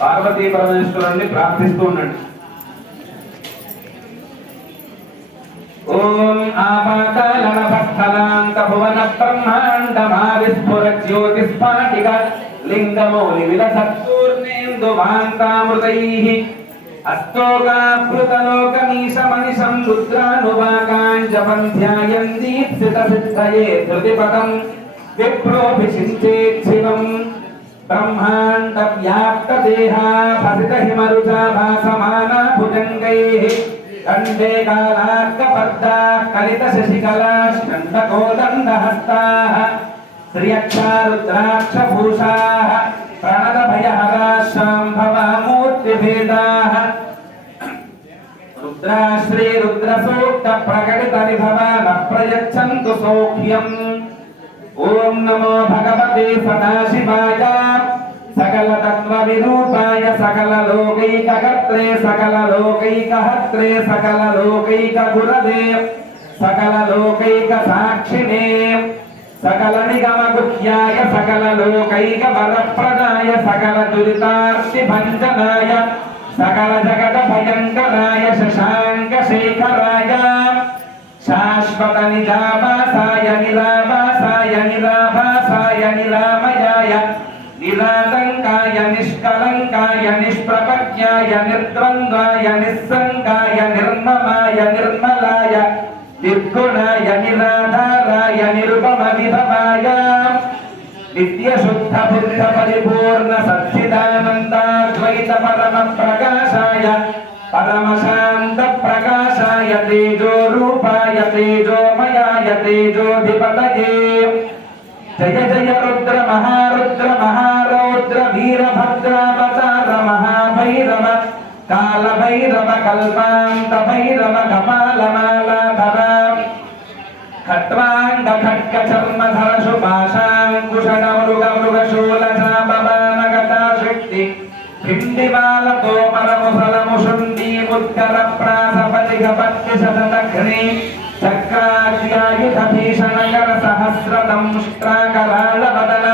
పార్వతీ పరమేశ్వరుణ్ణి ప్రార్థిస్తూ ఉండండి. ఓం ఆపాతాళనభస్థలాంత భువన బ్రహ్మాండ మావిస్ఫుర జ్యోతిస్ఫాటిక లింగమౌలి విలసత్పూర్ణేందువాంతామృతైః అష్టోకాభృతలోకమీశమనిశం రుద్రానువాకాంజపం ధ్యాయన్ దీప్సితసిద్ధయే ధృతిపదం విప్రోభిషించేచ్చివం బ్రహ్మాండ వ్యాప్త దేహాభసిత హిమరుజా భాసమానా భుజంగైః కంఠే కాలార్కపర్దాః కలిత శశికళాః కంఠకోదండహస్తాః శ్రియక్షా రుద్రాక్ష భూషాః ప్రణత భయహరాः శాంభవా మూర్తిభేదాః రుద్రాశ్రీ రుద్రసూక్త ప్రకటిత విభవాన ప్రయచ్చంతు సౌఖ్యం. ఓం నమో భగవతే సదాశివాయ సకల తత్వ విరూపాయ సకల లోకైకకర్త్రే సకల లోకైకహర్త్రే సకల లోకైక గురవే సకల లోకైక సాక్షిణే సకల నిగమ గుహ్యాయ సకల లోకైక వరప్రదాయ సకల దురితార్తి భంజనాయ సకల జగత భయంకరాయ శశాంక శేఖరాయ శాశ్వత నిజావాసాయ నిరావాసాయ నిరాభాసాయ నిరామయాయ నిరాతంకాయ నిష్కలంకాయ నిష్ప్రపజ్ఞాయ నిర్ద్వంద్వాయ నిస్సంగాయ నిర్మమాయ నిర్మలాయ నిర్గుణాయ నిరాధారాయ నిరుపమ విభవాయ నిత్య శుద్ధ బుద్ధ పరిపూర్ణ సచ్చిదానందాద్వైత పరమ ప్రకాశాయ పరమ శాంత ప్రకాశాయ తేజో రూపాయ తేజోమయాయ తేజోధిపతయే జయ జయ రుద్ర మహారుద్ర మహారౌద్ర వీరభద్రావతార మహాభైరవ కాల భైరవ కల్పాంత భైరవ కపాలమాలాధర ఖట్వాంగ ఖడ్గ చర్మధర శుభాశాంకుశ మృగ మృగశూల చాపబాణ గదా శక్తి భిండి శివాలతో పరముసలముషుండీముద్గర ప్రాసపతిగపత్యశతనగ్ని చక్రాయుధ భీషణకర సహస్రదంష్ట్రాకరాళ వదన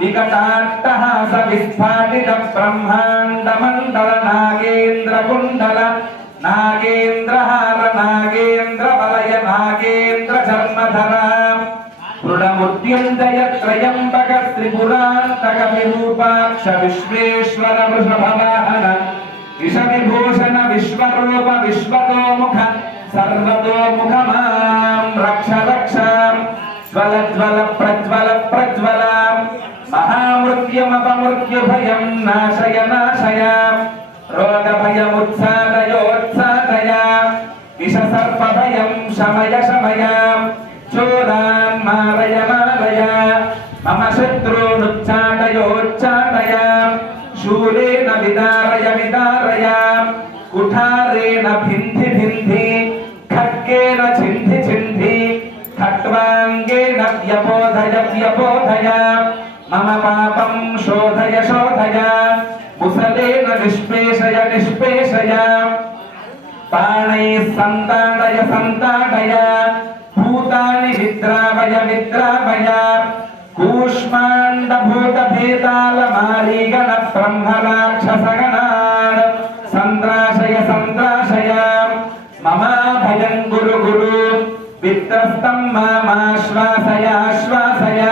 వికటాట్టహాస విస్ఫాటిత బ్రహ్మాండ మండల నాగేంద్ర కుండల నాగేంద్రహార నాగేంద్ర వలయ నాగేంద్ర చర్మధర మృడమృత్యుంజయ త్రయంబక త్రిపురాంతక విరూపాక్ష విశ్వేశ్వర వృషభవాహన విషవిభూషణ విశ్వరూప విశ్వతోముఖ సర్వతోముఖ మాం రక్ష రక్ష జ్వల జ్వల ప్రజ్వల ప్రజ్వల మహామృత్యుమపమృత్యు భయం నాశయ నాశయ రోగ భయముత్సాదయోత్సాదయ విష సర్ప భయం శమయ శమయ చోరాన్ మారయ మారయ మమ శత్రునుచ్చాటయోచ్చాటయ శూలేన విదారయ విదారయ కుఠారేణ భింధి భింధి ఖడ్గేన చింధి చింధి ఖట్వాంగేన వ్యపోధయ వ్యపోధయ మమ పాపం శోధయ శోధయ ముసలేన నిష్పేషయ నిష్పేషయ బాణైః సంతాడయ సంతాడయ భూతాని విద్రావయ విద్రావయ కూష్మాండ భూత భేతాల మారీగణ బ్రహ్మ రాక్షసగణాన్ సంద్రాశయ సంద్రాశయ మమా భయం గురు గురు విత్రస్తం మామాశ్వాసయ ఆశ్వాసయ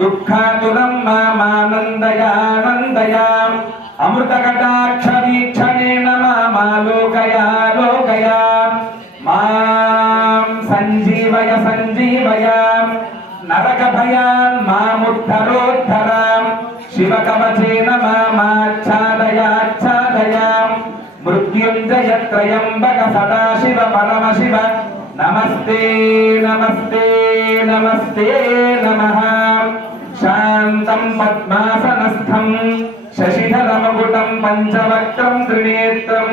దుఃఖాతురం మామానందయ ఆనందయ అమృతకటాక్ష వీక్షణేన మామాలోకయ లోకయ మాం సంజీవయ సంజీవయ నరక భయాన్ మాముద్ధరోద్ధర శివ కవచేన మామాచ్ఛాదయ ఆచ్ఛాదయ మృత్యుంజయ త్రయంబక సదాశివ పరమశివ నమస్తే నమస్తే నమస్తే నమః శాంతం పద్మాసనస్థం శశిధరమకుటం పంచవక్త్రం త్రినేత్రం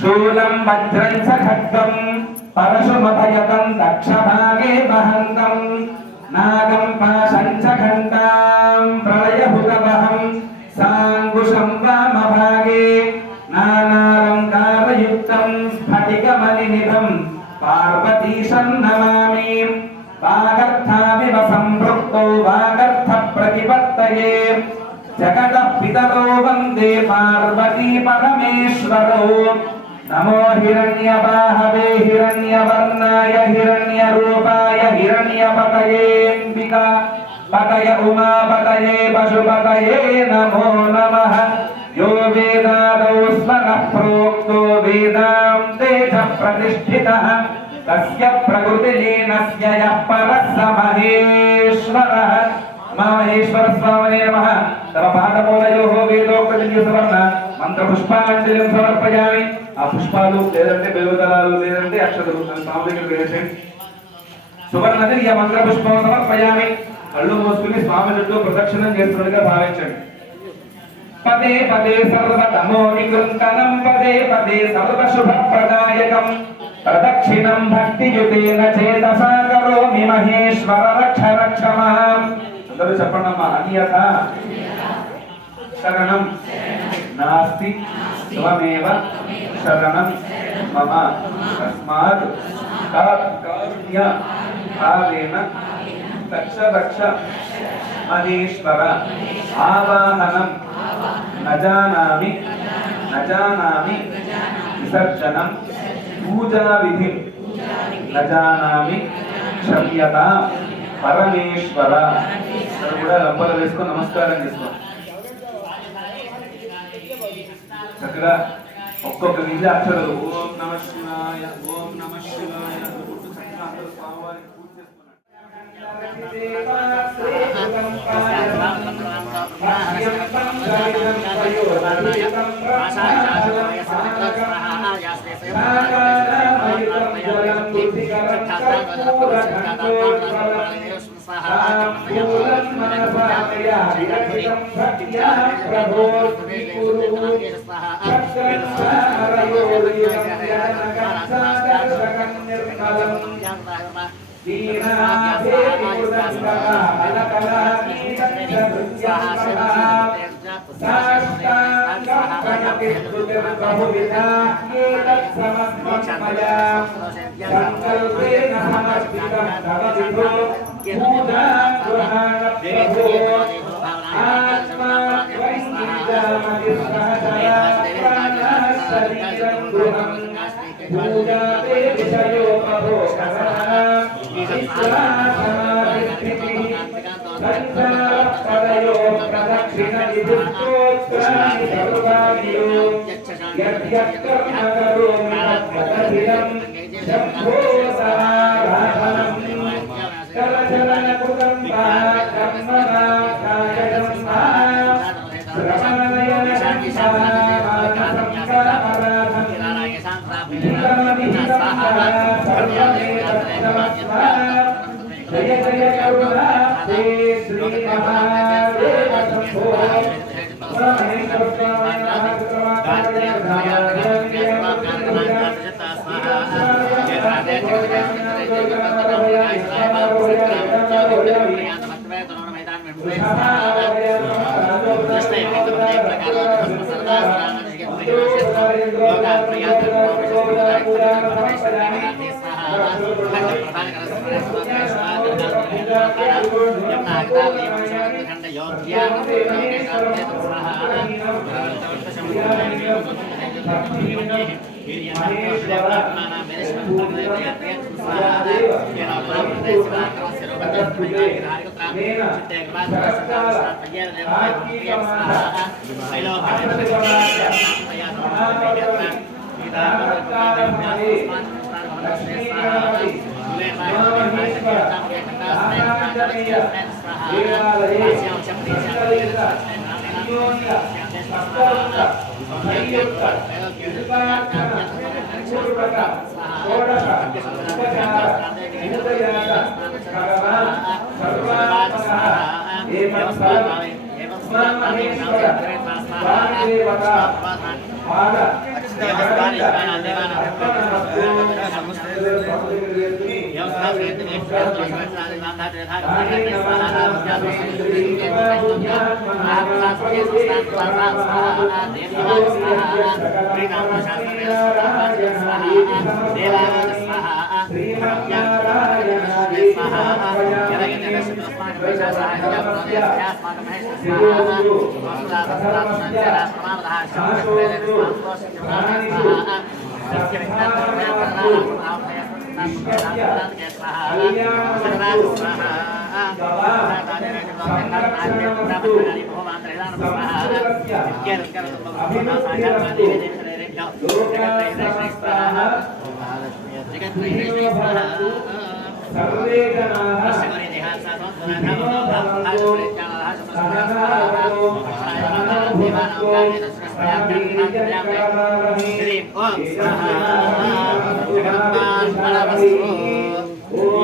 శూలం వజ్రం చ ఖడ్గం పరశుమభయతం దక్షభాగే వహంతం నాగం పాశం చ ఘంటాం ప్రళయభుతవహం సాంగుశం వామభాగే నానాలంకారయుక్తం స్ఫటికమణినిధం పార్వతీశం నమామి వాగర్థామివ సంపృక్తో వాగర్థ ప్రతిపత్తయే జగతః పితరో వందే పార్వతీ పరమేశ్వరో నమో హిరణ్యబాహవే హిరణ్యవర్ణాయ హిరణ్యరూపాయ హిరణ్యపతయేంబికా పతయ ఉమాపతయే పశుపతయే నమో నమః यो वेदादौ स्मरः प्रोक्तो वेदान्ते च प्रतिष्ठितः तस्य प्रकृतिलीनस्य यः परः स महेश्वरः महेश्वर स्वामिने नमः तव पादमूलयोः वेदोक्तलिङ्गसवर्ण మంత్రపుష్పాంజలిం సమర్పయామి. ఆ పుష్పాలు లేదంటే బెలుదలాలు లేదంటే అక్షతలు స్వామి దగ్గర వేసేయండి. సువర్ణది ఈ మంత్రపుష్పం సమర్పయామి. కళ్ళు మూసుకుని స్వామి చుట్టూ ప్రదక్షిణం చేస్తున్నట్టుగా భావించండి. పదే పదే సర్వతమో నికృంతనం పదే పదే సర్వశుభప్రదాయకం ప్రదక్షిణం భక్తియుతేన చేతసా కరోమి మహేశ్వర రక్ష రక్ష మాం. అందరూ చెప్పండమ్మా. అన్యథా శరణం నాస్తి త్వమేవ శరణం మమ తస్మాత్ కారుణ్య భావేన రక్ష రక్ష మహేశ్వర. ఆవాహనం నజానామి నజానామి విసర్జనం పూజా విధి నజానామి క్షమ్యతా పరమేశ్వర. కూడా లంబలు వేసుకొని నమస్కారం చేసుకో. చక్కగా ఒక్కొక్క నిజ అక్షరాలు ఓం నమ శివాయ ఓం నమ శివాయ అనుకుంటూ చక్కగా అందరూ స్వామివారికి పూజ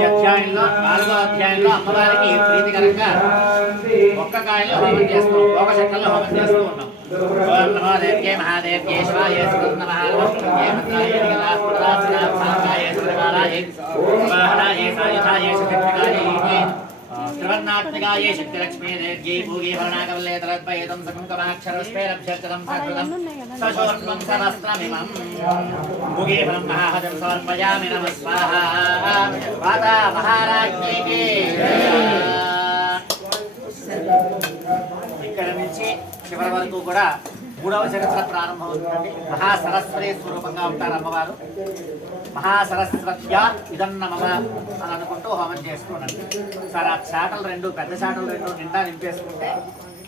అధ్యాయంలో 4వ అధ్యాయంలో అమ్మవారికి ప్రీతికరంగా ఒక్క కాయలో హోమం చేస్తూ ఒక చెక్కల్లో హోమం చేస్తూ ఉన్నాం. ఓం నమో దేవ్యే మహాదేవ్యే శివాయ శ్రీమహాలక్ష్మీయే మంత్రాయ నిరాస్పదాయ సాంగాయ శ్రీవారాయ వాహనాయ సాయుధాయ శక్తికాయ త్రివర్ణాత్మికాయ శక్తిలక్ష్మీ దేవ్యై భూగి భరణాకవల్లే తరద్వయేతం సకుంకమాక్షరస్పేరభ్యర్థం సకృతం సశోర్ణం సహస్రమిమం భూగి బ్రహ్మహజం సమర్పయామి నమః స్వాహా. మాతా మహారాజ్ఞికి ఇక్కడ నుంచి చివరి వరకు కూడా 3వ చరిత్ర ప్రారంభమవుతుందండి. మహాసరస్వతి స్వరూపంగా ఉంటారు అమ్మవారు. మహాసరస్వత్యా ఇదన్న మమ అని అనుకుంటూ హోమం చేస్తున్నాండి. సార్ ఆ చాటలు రెండు పెద్ద చాటలు రెండు నిండా నింపేసుకుంటే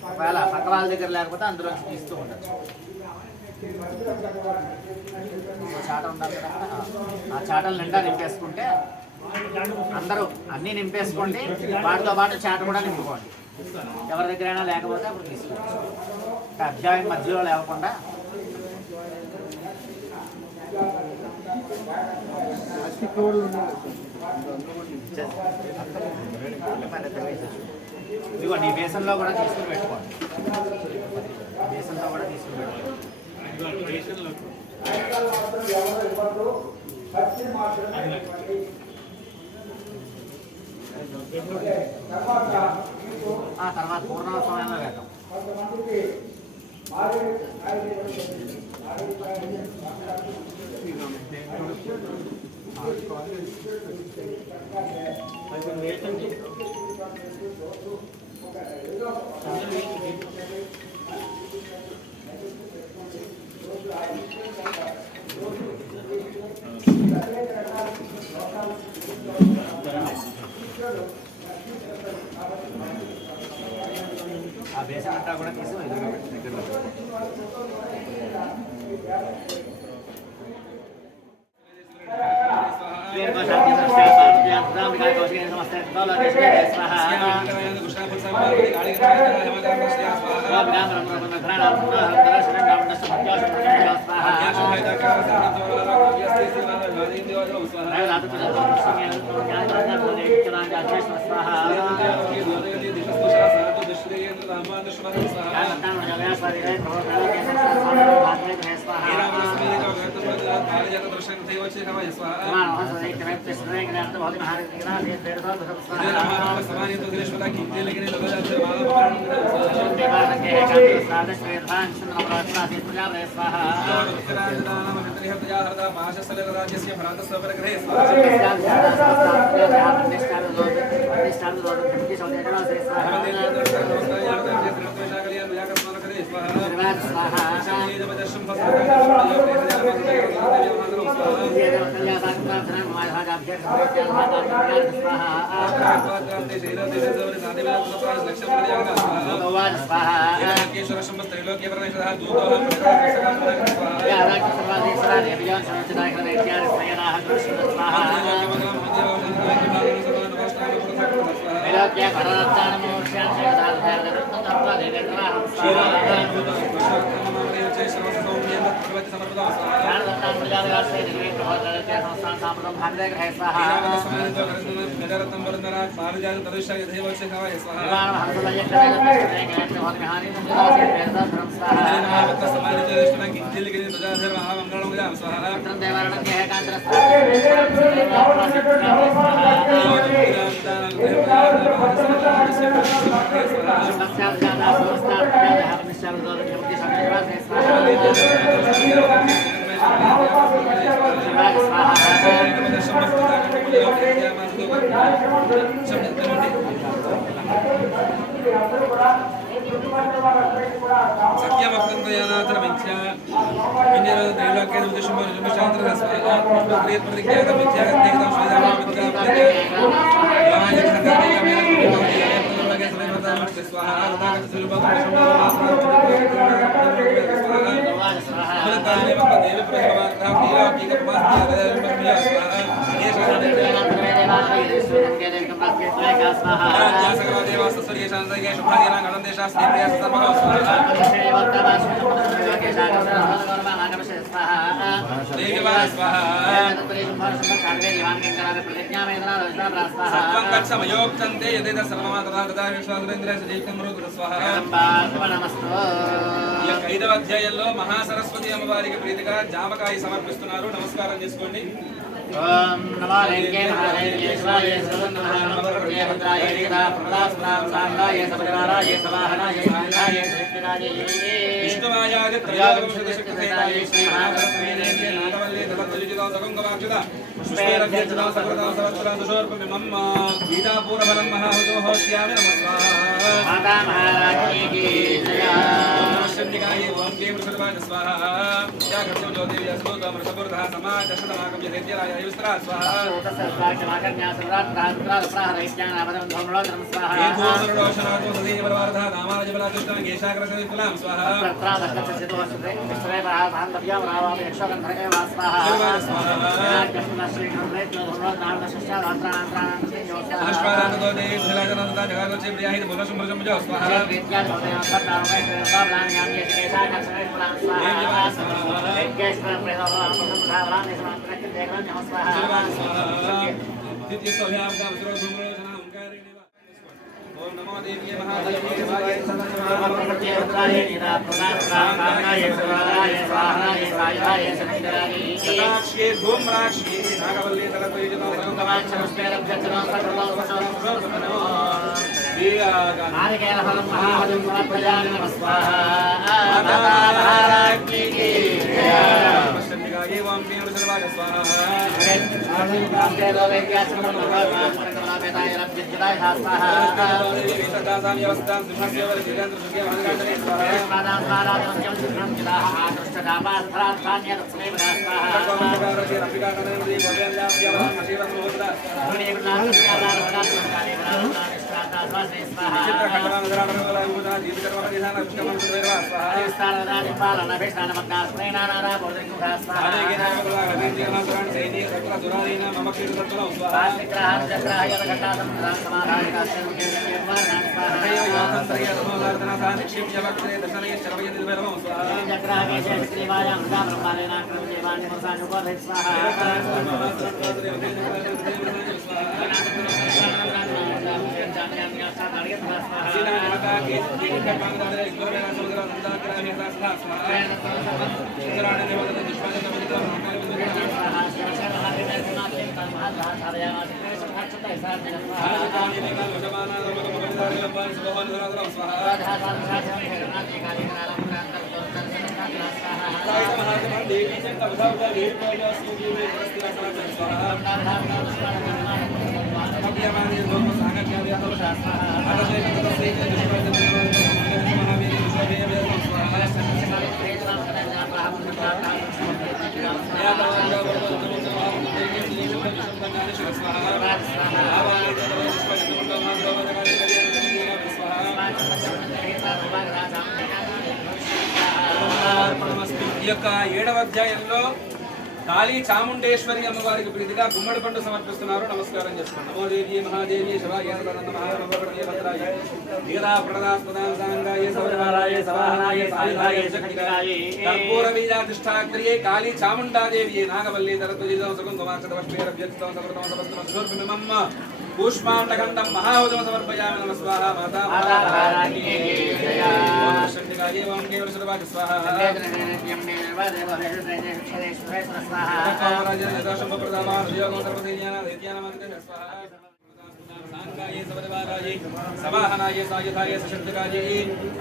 ఒకవేళ పక్క వాళ్ళ దగ్గర లేకపోతే అందులోంచి తీస్తూ ఉండొచ్చు. చాట ఉండాలి కదా, ఆ చాటలు నిండా నింపేసుకుంటే అందరూ అన్నీ నింపేసుకోండి, వాటితో పాటు చాట కూడా నింపుకోండి. ఎవరి దగ్గరైనా లేకపోతే అప్పుడు తీసుకోవచ్చు. అధ్యాయం మధ్యలో లేకుండా ఇదిగో నీ బేసన్లో కూడా తీసుకుని పెట్టుకోండి. బేసన్లో కూడా తీసుకుని పెట్టుకోండి. తర్వాత పూర్ణోత్సవంలో వేద్దాం. ఆ బేసం అంతా కూడా తీసి ఎదురుగా దగ్గరలో ఐదవ అధ్యాయంలో మహాసరస్వతి అమ్మవారికి ప్రీతిగా జామకాయ సమర్పిస్తున్నారు. నమస్కారం చేసుకోండి. ఓం నమో లింగే మహాదేవ్యేశ్వరాయ సర్వన్నమః భద్రాయ రేఖా ప్రదాస్నాం సాంగాయ సపరివారాయ సవాహనాయ సాంగాయ శ్రీరాజే విష్ణువాయాది త్రయోదశశక్తిసేనాయ శ్రీ మహాసరస్వతీదేవి నాగవల్లి దళదలిజితో సగంగవాక్షిత పుష్పేరభ్యర్చితో సకృతా సవత్సరా దుషోర్పమిమం గీతాపూర్వఫలం మహాహుతోహోష్యామి నమస్వాహ మాతా మహారాజ్ఞీ కీ జయ శంతికాయ ఓం కేం సర్వాయ స్వాహ యా కర్తవ్య జ్యోతిర్య స్మృత మృతపురః సమాజ శతమాకం యదేత్యరాయ యుస్త్రా స్వాహ సర్వాకన్యా సర్వాత్రాత్రా ప్రాహరైత్యానాపదం ధోమరోధనం స్వాహ ఏ ధోమరోషనాతో సదీయ పరవార్ధ నామాజ బలాకృష్ణ కేశాగ్రసే ఫలం స్వాహ ప్రాదక్షసితో శ్రీ బాంధవ్యం రావామి యక్షగంధరే స్వాహ స్వాహ కృష్ణ శ్రీ కృష్ణ ధోమరోధ నామ శిష్యాత్రాంత్రాం అశ్వారాంతో దే ధలాజనంత జగగోచే ప్రియాహి బోలశుంభజం స్వాహ విద్యాధోమయ సర్వామయ బాలాన్యాం కేశాగ్రసే ఫలం స్వాహ కేశవ ప్రేదవాం సంధారాం నిసమాత్రక దేవం నమస్వాహ ఓం నమో దేవ్యే మహాదేవ్యే సదాశివాయ సదాక్షే ధూమ్రాక్షే నాగవల్లి తలపైజనో సర్వకమాక్షరస్మేరభ్యర్చనో సర్వలోకసోమనో నారికేళఫలం మహాహదుం సమర్పయామి నమస్వాహ ఈ యొక్క 7వ అధ్యాయంలో కాళీ చాముండేశ్వరి అమ్మవారికి ప్రీతిగా గుమ్మడి పండు సమర్పిస్తున్నారు. నమస్కారం చేస్తున్నాం. నమో దేవి మహాదేవి శివాయ భద్రాయ వీరా ప్రణదాస్పదాంగాయ సౌరహారాయ సవాహనాయ సాయుధాయ శక్తికాయ కర్పూర బీజాధిష్ఠాక్రియే కాళీ చాముండాదేవి నాగవల్లి తరత్వజితం సుగంధమాక్షతవష్పేరభ్యర్థితం సమృతం సమస్తం శూర్పిమమ్మ కూష్మాండఖండం మహావజం సమర్పయామి. నమ స్వాహా మాతా శక్తికాయ ఓం కేవల సర్వాజ స్వాహా సమాహనాయ సాయుధాయ సశక్తికాయ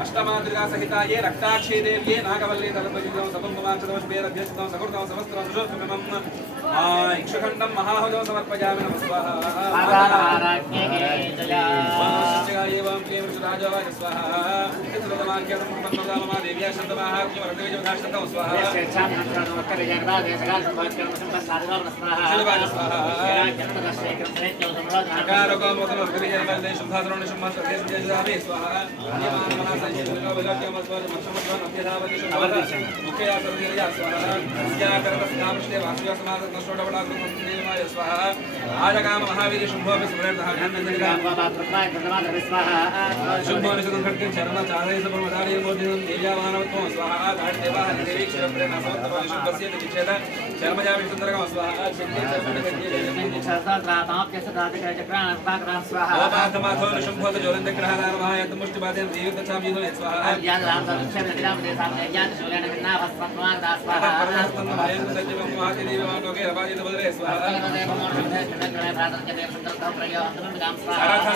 అష్టమాతృగా సహితాయ రక్తాక్షే దేవ్యే నాగవల్లి తలపజితం సకుంకుమాక్షతవష్పేరభ్యర్థితం సకృతం సమస్తం సుషోత్మమం ఇక్షుఖండం మహాహుజం సమర్పయామి. నమ స్వాహా శక్తికాయ ఓం కేవల రాజవాయ స్వాహా దేవ్యా శబ్దమాహాత్మ్యం స్వాహా ఆజగామ మహావీర శుభోపి శుభోనిషదం ఖడ్గం చరణ చారయ సపమదారి మోదినం దేవ్యామానవత్వం స్వాహా గాఢదేవా హరిదేవి క్షరప్రేణ సమస్తవాని శుభస్య విచ్ఛేద చర్మజా విష్ణుందరగం స్వాహా చిత్తే చర్మణ గజ్జే ఓపాధమాథో నిశుంభోత జ్వలందగ్రహదాన మహాయత్త ముష్టిపాదేన దేవితచామీదో స్వాహా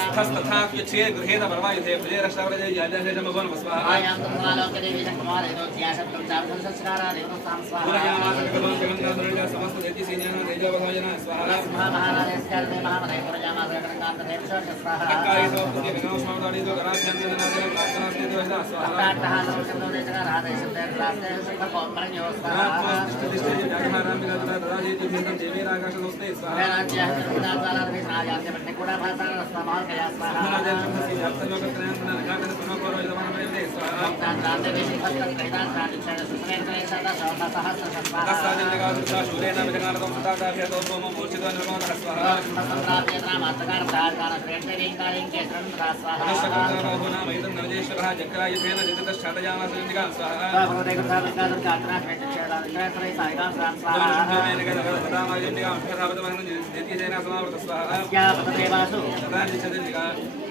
స్థస్థస్థాప్యచ్చే గృహేణ పరమాయుధే ప్రజేరష్టావరజే యాజాశేషమభవన స్వాహా సమస్త దేతి సైన్యాన తేజోవగాయన స్వాహా అక్కాయ సమస్త వినాశమావదాడితో గణాభ్యంజనాదే ప్రార్థనాస్తే వజదా స్వాహా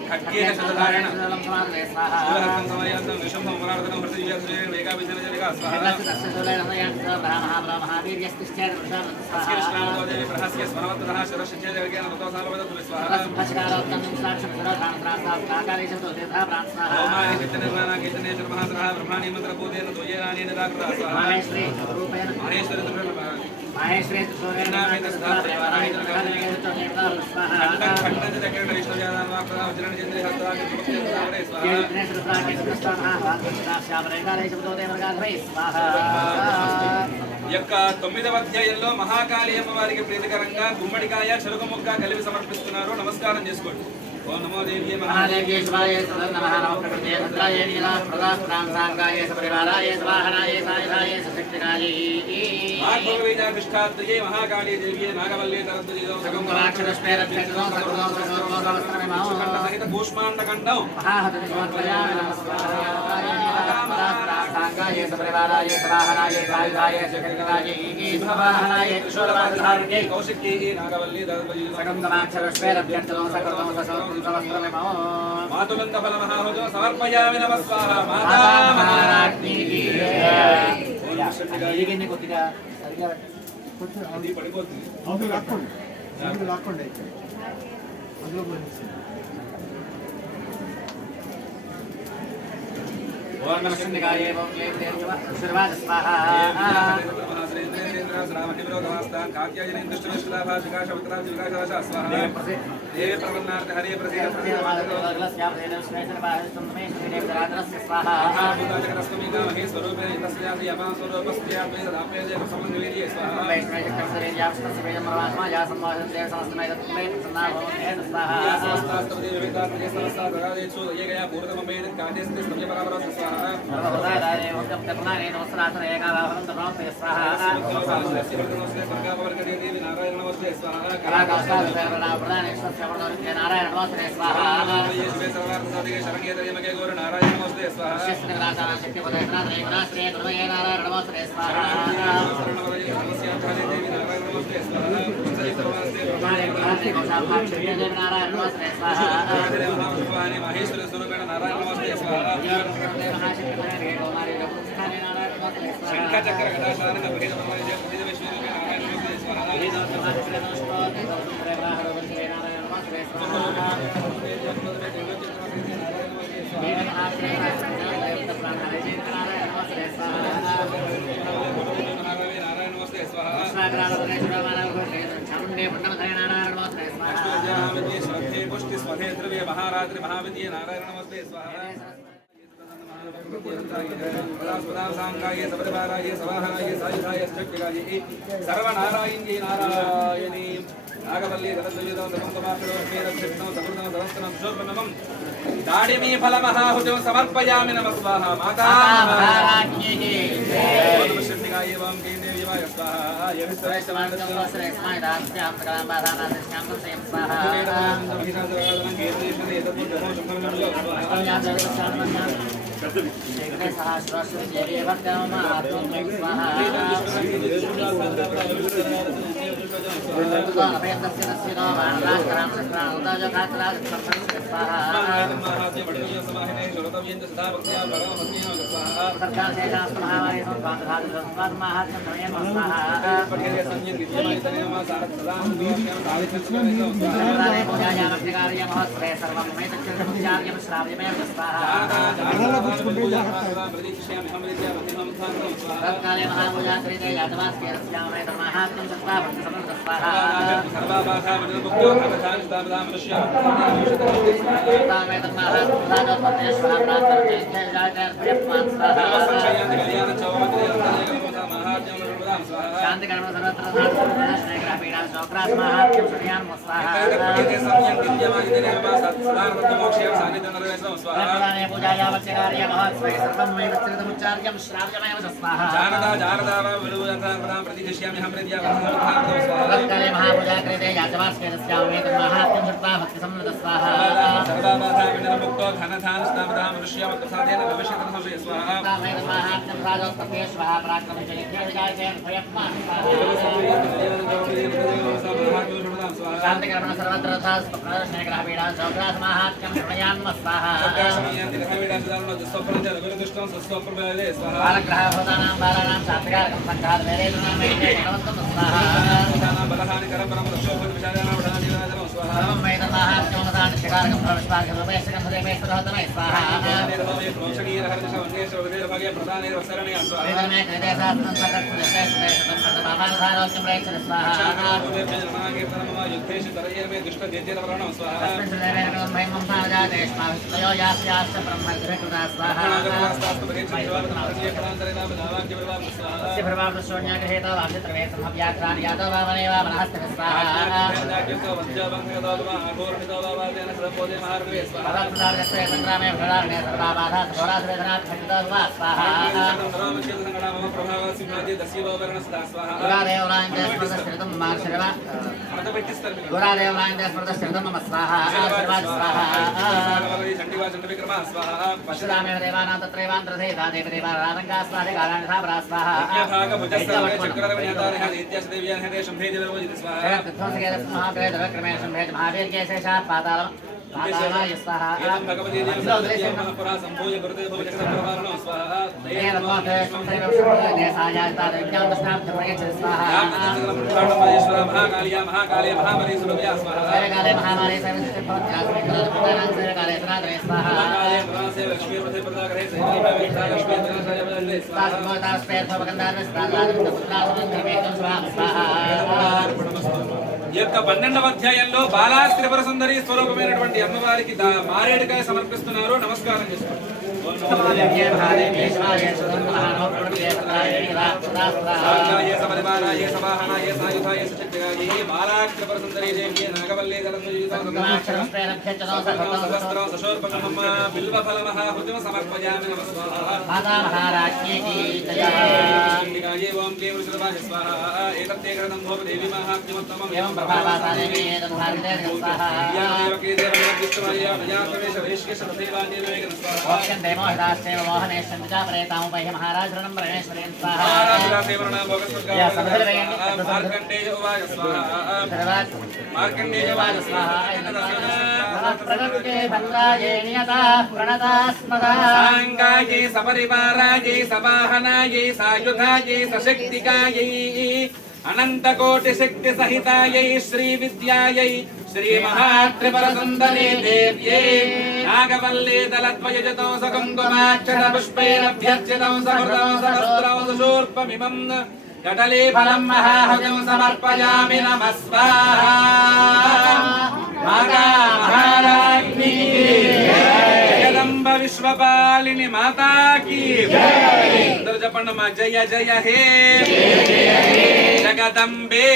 ఖడ్గేన శతధారణ శూలహస్తం సమయాంతం విషంభం మరార్దనం హృదయజయ వేగాభిజనజలిగా స్వాహా అస్కిరిష్ణామోదేవి ప్రహస్య స్మరవత్తనః శరశిచేజగేన ఋతోసాలవదతు స్వాహా ఓమాని చిత్తనిర్వాణ కీర్తనేశ్వర మహాసనః బ్రహ్మాణి మంత్రభూతేన త్వయేనానేన దాకృతా స్వాహా మహేశ్వరి మహేశ్వరి యొక్క 9వ అధ్యాయంలో మహాకాళి అమ్మవారికి ప్రీతికరంగా గుమ్మడికాయ చెరుకు ముక్క కలిపి సమర్పిస్తున్నారు. నమస్కారం చేసుకోండి. ఓం నమో దేవ్యే మహాదేవ్యే శివాయ నమః నమః ప్రకృతే రుద్రాయ నీలాం ప్రదాస్త్రాం సాంగాయ సపరివారాయ స్వాహనాయ సాయుధాయ సశక్తికాయై భాగవతీకృష్టాద్రియే మహాకాళీ దేవ్యే నాగవల్లి తరద్వజో సగంగవాక్షరస్మేరక్షేత్రం సకృతం సర్వోదమస్త్రమిమౌ సహిత కూష్మాండకండం మహాహతమి స్వాత్రయామి నమః సాంగాయ సపరివారాయ స్వాహనాయ సాయుధాయ సశక్తికాయై స్వాహనాయ కిశోరవాసధారిణ్యై కౌశిక్యై నాగవల్లి తరద్వజో సగంగవాక్షరస్మేరక్షేత్రం సకృతం మాతులంత ఫల మహాహుజో సమర్పయామి నమః స్వాహ మాతా మహారాజ్ఞి కొద్దిగా సరిగా అది పడిపోతుంది. అందులో లాక్కోండి అయితే అందులో ఓం నమః శివాయ ఓం క్లీం దేవ శర్వాద స్వాహా దేవి ప్రవన్నార్థ హరే ప్రసీద మహేశ్వర స్వరూపేణ నారాయణ నమస్తే స్వాహ శంఖచక్ర గదాశారణ భేద నారాయణ నమస్తే పుష్టి స్వధే ద్రవ్య మహారాత్రి మహావిద్య నారాయణ నమస్తే స్వాహ సాంగాయ సపరివారాయ సవాహనాయ సాయుధాయ శ్చక్తికాయ సర్వనారాయణ్యై నారాయణీ నాగవల్లి ధరద్వయుధం సమంతమాక్షరం క్షేత్రం సకృతం సహస్రం శోభనమం దాడిమీ ఫలమహాహుజం సమర్పయామి నమః స్వాహ మాతా మహారాజ్ఞి శ్చక్తికాయ ఓం క్లీం దేవ్యాయ స్వాహ తత్కాలే మహాపూజాకృతే యాతమాస్కేరస్యామే తన్మహాత్మ్యం సత్తా భక్తి సమృద్ధ స్వాహా సర్వాభాషా వినముక్తో కథానిస్తామదామనుష్య తామే తన్మహాత్మ్యం సాగోత్పత్తే స్వాహా ప్రాప్తర్తే జాయతే భయత్వాన్ స్వాహా సంక్షయాన్ని కళ్యాణ చౌమత్రి మహాత్మ్యం నర్మదాం స్వాహా శాంతి కర్మ సర్వత్ర సాధన స్నేహ పీడా సౌక్రాస్ మహాత్మ్యం సునియాన్ స్వాహా ప్రకృతి సంయం దివ్యమాయితే నమః సదానంద మోక్షయం సానిధ్యం నరవేశం స్వాహా ప్రధానే పూజాయా వక్ష్యకార్య మహోత్సవే సర్వం మే వత్సరితముచ్చార్యం శ్రావ్యమేవ స్వాహా జానదా విలువదంతాం ప్రతిదిశ్యామి హం ప్రత్యావర్థం స్వాహా తత్కాలే మహాపూజాకృతే యాతమాస్కేరస్యామే తన్మహాత్మ్యం సత్తా భక్తి సమృద్ధ స్వాహా సర్వాభాషా వినముక్తో ఘనధానస్తామదామనుష్య ప్రసాదేన భవిష్యతం సంశయ స్వాహా తామే తన్మహాత్మ్యం సాగోత్పత్తే స్వాహా ప్రాక్రమ జయతే జాయతే భయత్వాన్ స్వాహా శాంతి కర్మ సర్వత్ర సాధన స్నేహ పీడా సౌక్రాస్ మహాత్మ్యం సునియాన్ స్వాహా బాలగ్రహభూతానాం బాలానాం శాంతికారకం సంఘాత వేరేతునామే భగవంతం స్వాహా సర్వం వేద మహాత్మ్యం कारकं प्रविष्पार्कं रमेशकं हृदयमेश्वरहतमे स्वाहा वेदमे कृतेशास्त्रं सकत्सुजतेशतेशतं प्रतपामानधारोक्यं प्रेक्षण स्वाहा तस्मिन् सुदेवेन महिमं भावजातेष्माभिस्तयो यास्याश्च ब्रह्मगृहकृता स्वाहा तस्य प्रभावशून्यगृहेतो वाक्षत्रवेशं हव्याक्रान् यादव वामने वामनहस्तः स्वाहा पदार्थदार्यस्य संग्रामे भरारण्ये सर्वाबाधात् घोरासुरेधनात् खण्डितो वा स्वाहा गुरादेवरायन्दे स्मृतस्थितं मार्शरवा गुरादेवरायन्दे स्मृतस्थितं मम स्वाहा आशीर्वाद स्वाहा पशुरामे देवानां तत्रैवान्तर्धेता देवदेवारारङ्गा स्वाहा कालानिधा परा स्वाहा महाग्रह संभेद महावीर के शेषा पाताल पातालाय स्वाहा एवं भगवती देवी महापुरा संभूय गुरुदेव भवजगत प्रभावनो स्वाहा देव मोहे संभव नेसायाता विज्ञान स्नाप प्रयच्छ स्वाहा परमेश्वर महाकाली महामारी सुरभ्या स्वाहा काले महामारी सर्वस्य भवत्यास्मिन् काले सनातने स्वाहा काले महासे लक्ष्मी प्रति प्रदा करे सेवा लक्ष्मी धनराय बदले स्वाहा मोता स्पेर भवगंधार स्वाहा स्वाहा ఈ యొక్క 12వ అధ్యాయంలో బాలా త్రిపుర సుందరి స్వరూపమైనటువంటి అమ్మవారికి మారేడుకాయ సమర్పిస్తున్నారు. నమస్కారం చేసుకోండి. मोहदास्तेव मोहनेश्वर प्रयतामुपह्य महाराज रणं प्रणेश्वरेण स्वाहा मार्कण्डेयवाज स्वाहा प्रकृते भद्रायै नियता प्रणतास्मदा सांगायै सपरिवारायै सवाहनायै सायुधायै सशक्तिकायै अनंतकोटि शक्ति सहितायै श्री विद्यायै श्री महात्रिपुर सुंदरी देव्यै नागवल्ली दलद्वयजतो सकुङ्कुमाक्षर पुष्पैरभ्यर्चितं सहृतं सहस्रं सुशूर्पमिमं कटली फलं महाहजं समर्पयामि नमः स्वाहा माता महाराज्ञी जगदम्ब विश्वपालिनी माता की जय जपन्नम जय जय हे जगदम्बे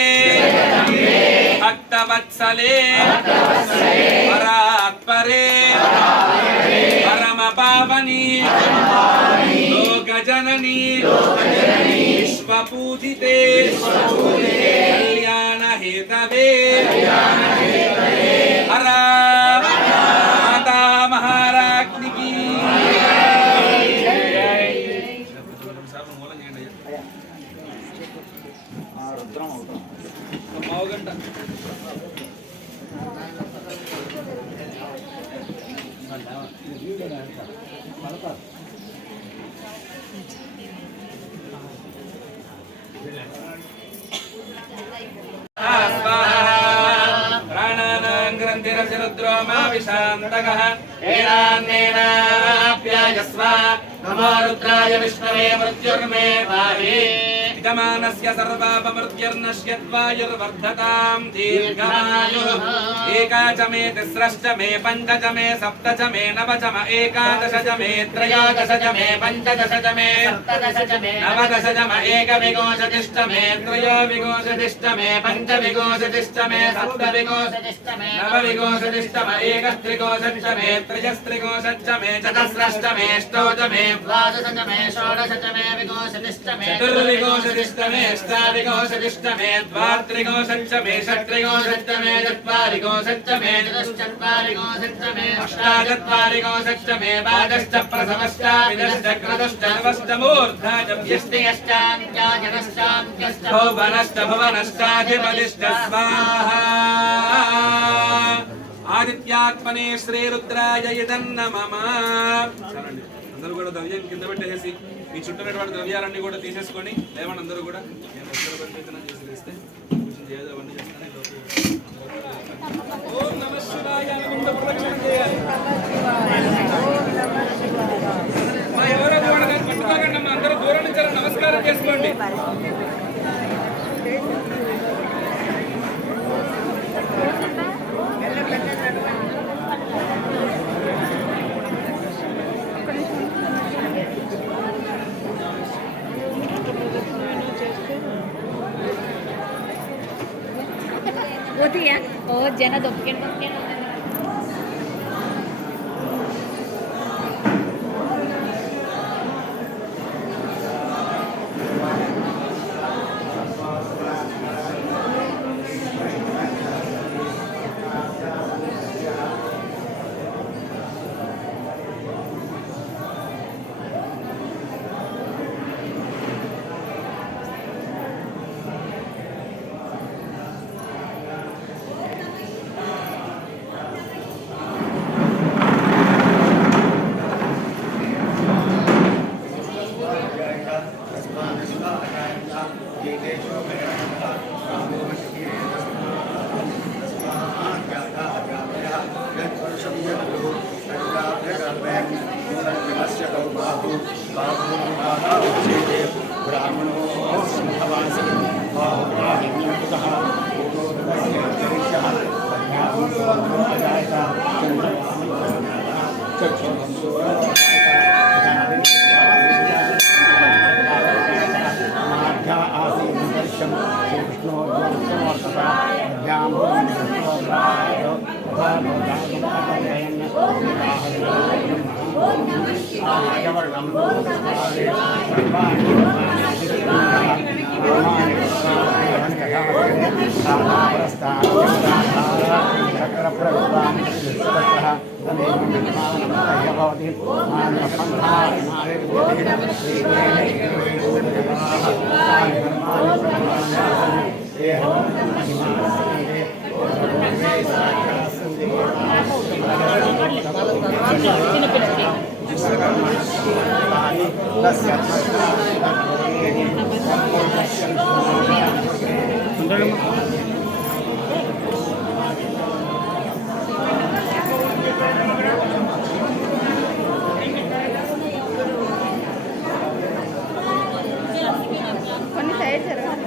भक्तवत्सले परात्परे परम पावनी लोकजननी विश्वपूजिते कल्याण हेतवे हर माता महाराज्ञी की नमो रुद्राय विष्णवे मृत्युर्मे पाहि इदमानस्य सर्वापमृत्युर्नश्य त्वायुर्वर्धतां दीर्घायुः एका च मे तिस्रश्च मे पञ्च च मे सप्त च मे नव च मे एकादश च मे त्रयोदश च मे पञ्चदश च मे सप्तदश च मे नवदश च मे एकविंशतिश्च मे त्रयोविंशतिश्च मे पञ्चविंशतिश्च मे सप्तविंशतिश्च मे नवविंशतिश्च मे एकस्त्रिंशच्च मे त्रयस्त्रिंशच्च मे चतुस्रश्च मे अष्टौ च मे द्वादश च मे षोडश च मे विंशतिश्च मे चतुर्विंशतिश्च मे अष्टाविंशतिश्च मे द्वात्रिंशच्च मे षट्त्रिंशच्च मे चत्वारिंशच्च मे चतुश्चत्वारिंशच्च मे अष्टाचत्वारिंशच्च मे द्वादश्च प्रथमश्च विदश्च क्रतुश्च नवश्च मूर्धा च व्यष्टियश्चान्त्याजनश्चान्त्यश्च भुवनश्च भुवनश्चाधिपतिश्च स्वाहा ఆదిత్యాత్మనే శ్రీ రుద్రాయ ఇదన్నమమ. అందరూ కూడా ద్రవ్యం కింద పెట్టేసి మీ చుట్టూనటువంటి ద్రవ్యాలన్నీ కూడా తీసేసుకొని లేవండి. అందరూ కూడా చేసి ఇస్తే అవన్నీ చేస్తాను. ఓం నమః శివాయ. ప్రదక్షిణ చేయాలి. మా ఎవరో కూడా పట్టుకోకండి అమ్మా, అందరూ దూరం నుంచి నమస్కారం చేసుకోండి. పోతీయా ఓ జన దొక్కండి కొన్ని సైడ్ జరగాలి.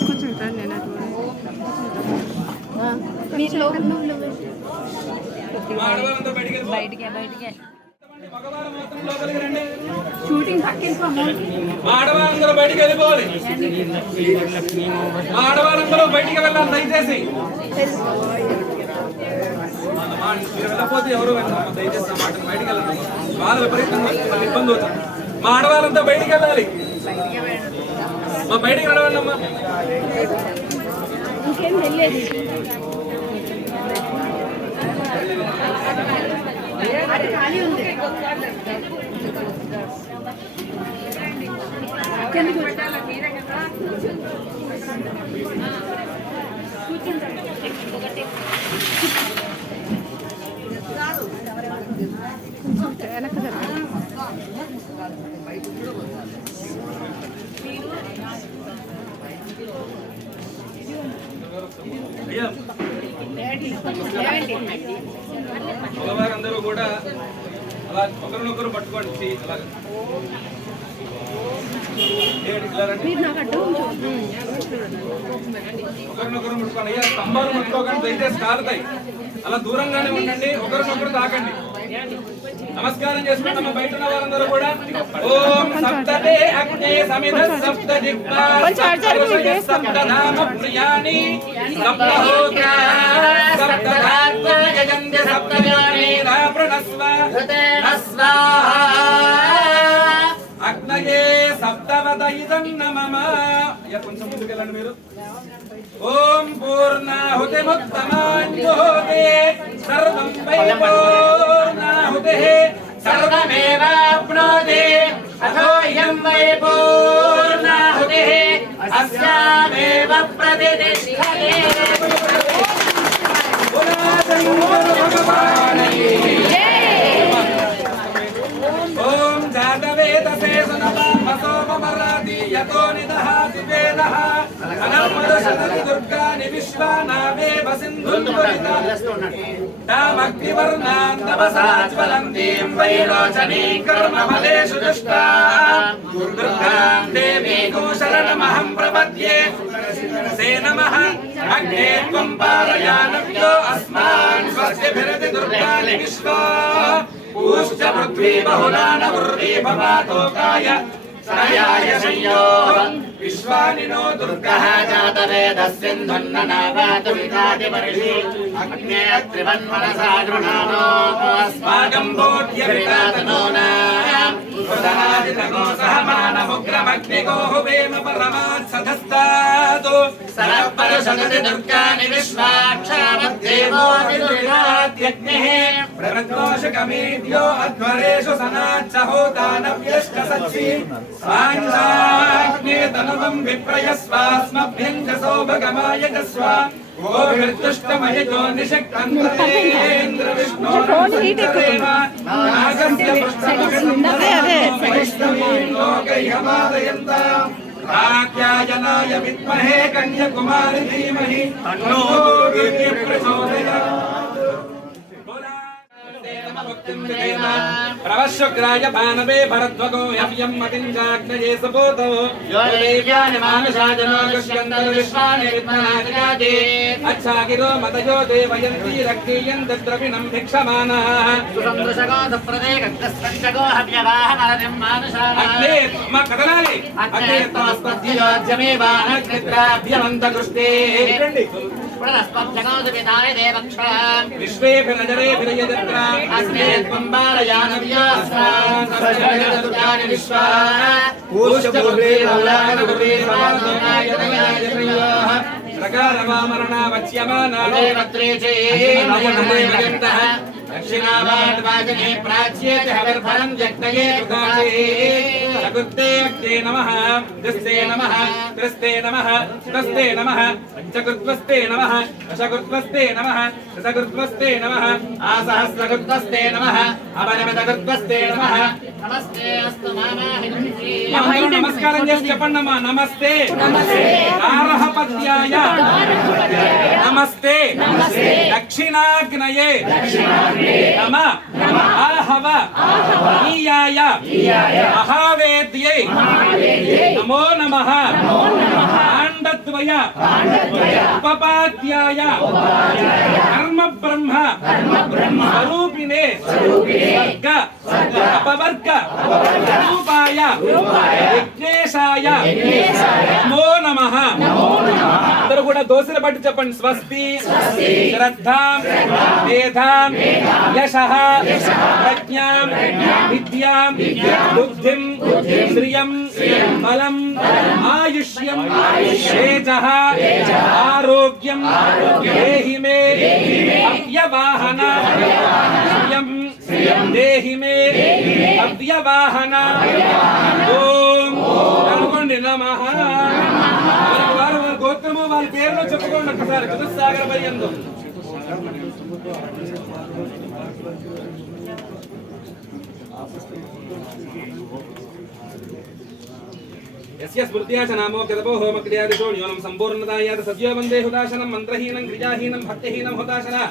కొంచెం ఇట్లా నేను బయటికి మగవారు మాత్రం లోపలికి రండి. షూటింగ్ పక్కించుకోము. మా ఆడవాళ్ళందరూ బయటికి వెళ్ళిపోవాలి. మా ఆడవాళ్ళందరూ బయటికి వెళ్ళాలి దయచేసి. మీరు వెళ్ళకపోతే ఎవరు వెళ్ళాలి దయచేసి ఆ మాటను బయటికి వెళ్ళండి. వాళ్ళ విపరీతంగా ఇబ్బంది అవుతుంది. మా ఆడవాళ్ళంతా బయటికి వెళ్ళాలి. మా బయటికి నడవండి అమ్మా. ఇంకేం తెలియదు. అది ఖాళీ ఉంది. వెనక్కి జరగాలి. మగవారందరూ కూడా అలా ఒకరినొకరు పట్టుకోండి. అలాగే ఒకరినొకరు ముట్టుకోండి. అయ్యా స్తంభాలు ముట్టుకోకండి దయచేసి కాలుతాయి. అలా దూరంగానే ఉండండి. ఒకరినొకరు తాకండి. నమస్కారం చేసుకోండి అమ్మ. బయట ఉన్న వారందరూ కూడా ఓం సప్తతే అగ్నే సమిధ సప్త దిక్పాల సప్తనామ ప్రియాని సప్తహోత్ర సప్తధాత్మ యజంతి సప్తయోనిరా ప్రణస్వ అగ్నయే సప్తవద ఇదన్న మమ. కొంచెం ముందుకెళ్ళండి మీరు. ఓం పూర్ణాహుతిముత్తమాన్యుహోతే సర్వం వై పూర్ణాహుతిః सर्वमेवाप्नोति अथो इयं वै पूर्णाहुतिः अस्यामेव प्रतिष्ठते। ओम जातवेदसे सुनवामसो ममराति यतो निदहाति वेदः अनर्मदशति दुर्गानि विश्वानामेव सिन्धुन्वरिता तामग्निवर्णान् तपसाज्वलन्तीं वैरोचनीं कर्मफलेषु दुष्टां दुर्गां देवीं शरणमहं प्रपद्ये से नमः अग्ने त्वं पारयानव्यो अस्मान् स्वस्तिभिरति दुर्गानि विश्वा पूश्च पृथ्वी बहुलानवृर्वी भवातोकाय सनयाय संयो विश्वानि नो दुर्गः जातवेदः सिन्धुन्ननावातुमितादिवर्षि अग्ने त्रिवन्मनसा गृणानो अस्माकं बोध्यवितातनो नाम उदनादितनो सहमानमुग्रमग्निगो हुवेम परमात् सधस्तात् सरपरशदति दुर्गानि विश्वाक्षामद्देवो विदुरिराद्यग्निः प्रवृत्तोषकमेद्यो अध्वरेषु सनाच्च होतानव्यश्च सच्चि स्वाञ्चाग्ने तनुवं विप्रयस्वास्मभ्यञ्जसो भगमाय जस्व गोभिर्दुष्टमयजो निषक्तन्द्रेन्द्र विष्णोर्सञ्चरेण नागस्य पृष्ठमगन्धवैष्णवीं लोकैहमादयन्ताम् कात्यायनाय विद्महे कन्याकुमारी धीमहि तन्नो दुर्गे प्रचोदयात्। प्रवश्युग्राय भानवे भरद्वगो हव्यं मतिञ्जाग्नये सपोतो यो देव्यानि मानुषाजनो दुष्यन्तर् विश्वानि विद्मनादिराजे अच्छागिरो मतयो देवयन्ति रक्तीयन्त द्रविणं भिक्षमानाः सुसंदृशगो सुप्रदेकस्तश्चगो हव्यवाहनरतिं मानुषाः अग्ने मा कदनानि अग्ने तमस्पद्योज्यमेवानग्निद्राभ्यमन्तदृष्टे प्रणस्पत्यगोदविदाय देवक्षाम् विश्वेभिर्नजरेभिर्यजत्रा अस्मे त्वं बालयानव्यास्तान् सर्वजगदुर्गानि विश्वा पूष्यपूर्वेर्भवलानपूर्वेर्वादोनाय जनयाः प्रकारवामरणावच्यमाना देवत्रे चेन्नयनमयन्तः दक्षिणावाद्वाजने प्राच्येति हविर्फलं जग्नये कृताचे चतुर्थे अग्ने नमः दस्ते नमः त्रस्ते नमः तस्ते नमः पञ्चकृत्वस्ते नमः दशकृत्वस्ते नमः दशकृत्वस्ते नमः आसहस्रकृत्वस्ते नमः अपरिमितकृत्वस्ते नमः नमस्ते अस्तु मामाहिन्दी नमस्कारं చేసి చెప్పండమ్మా నమస్తే ఆరహపత్యాయ నమస్తే దక్షిణాగ్నయే నమ ఆహవ ఈయాయ మహావేద్యై నమో నమః ఆండద్వయ ఉపపాద్యాయ కర్మ బ్రహ్మ స్వరూపిణే స్వర్గ అపవర్గ రూపాయ విఘ్నేశాయ నమో నమః అందరూ కూడా దోసెలు పట్టి చెప్పండి స్వస్తి శ్రద్ధాం మేధాం యశః ప్రజ్ఞాం విద్యాం బుద్ధిం శ్రియం బలం ఆయుష్యం తేజః ఆరోగ్యం దేహి మే అవ్యవాహన దేహి మే అవ్యవాహన ఓం అనుకోండి నమః వారు గోత్రము వాళ్ళ పేరులో చెప్పుకోండి ఒక్కసారి చతుస్సాగర పర్యంతం यस्य स्मृत्या च नामो गतपो होमक्रियादिशो न्यूनं सम्पूर्णतायात् सद्यो वन्दे हुताशनं मन्त्रहीनं क्रियाहीनं भक्तिहीनं हुताशना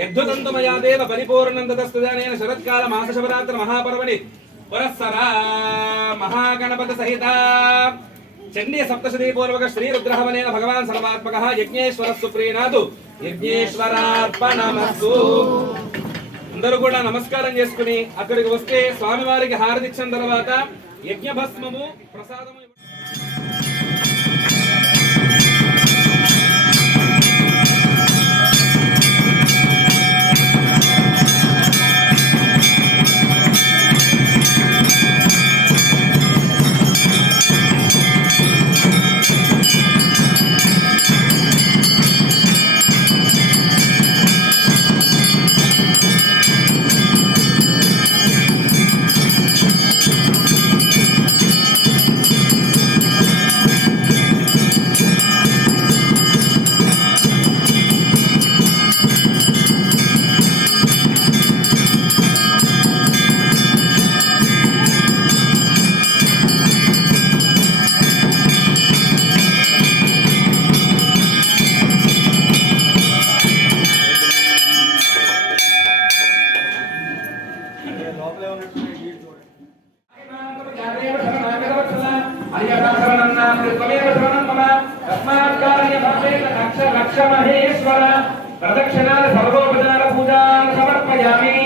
यद्धुतन्तु मया देव परिपूर्णं ततस्तुदानेन शरत्कालमासशवरात्र महापर्वणि पुरस्सरा महागणपति सहित चण्डी सप्तशती पूर्वक श्री रुद्रहवनेन भगवान् सर्वात्मकः यज्ञेश्वरः सुप्रीणातु यज्ञेश्वरार्पणमस्तु। అందరూ కూడా నమస్కారం చేసుకుని అక్కడికి వస్తే స్వామివారికి హారతి ఇచ్చిన తర్వాత యజ్ఞ భస్మము ప్రసాదము त्वमेव शरणं मम तस्मात् कार्यभावेन लक्ष महेश्वर प्रदक्षिणान् सर्वोपचार पूजान् समर्पयामि।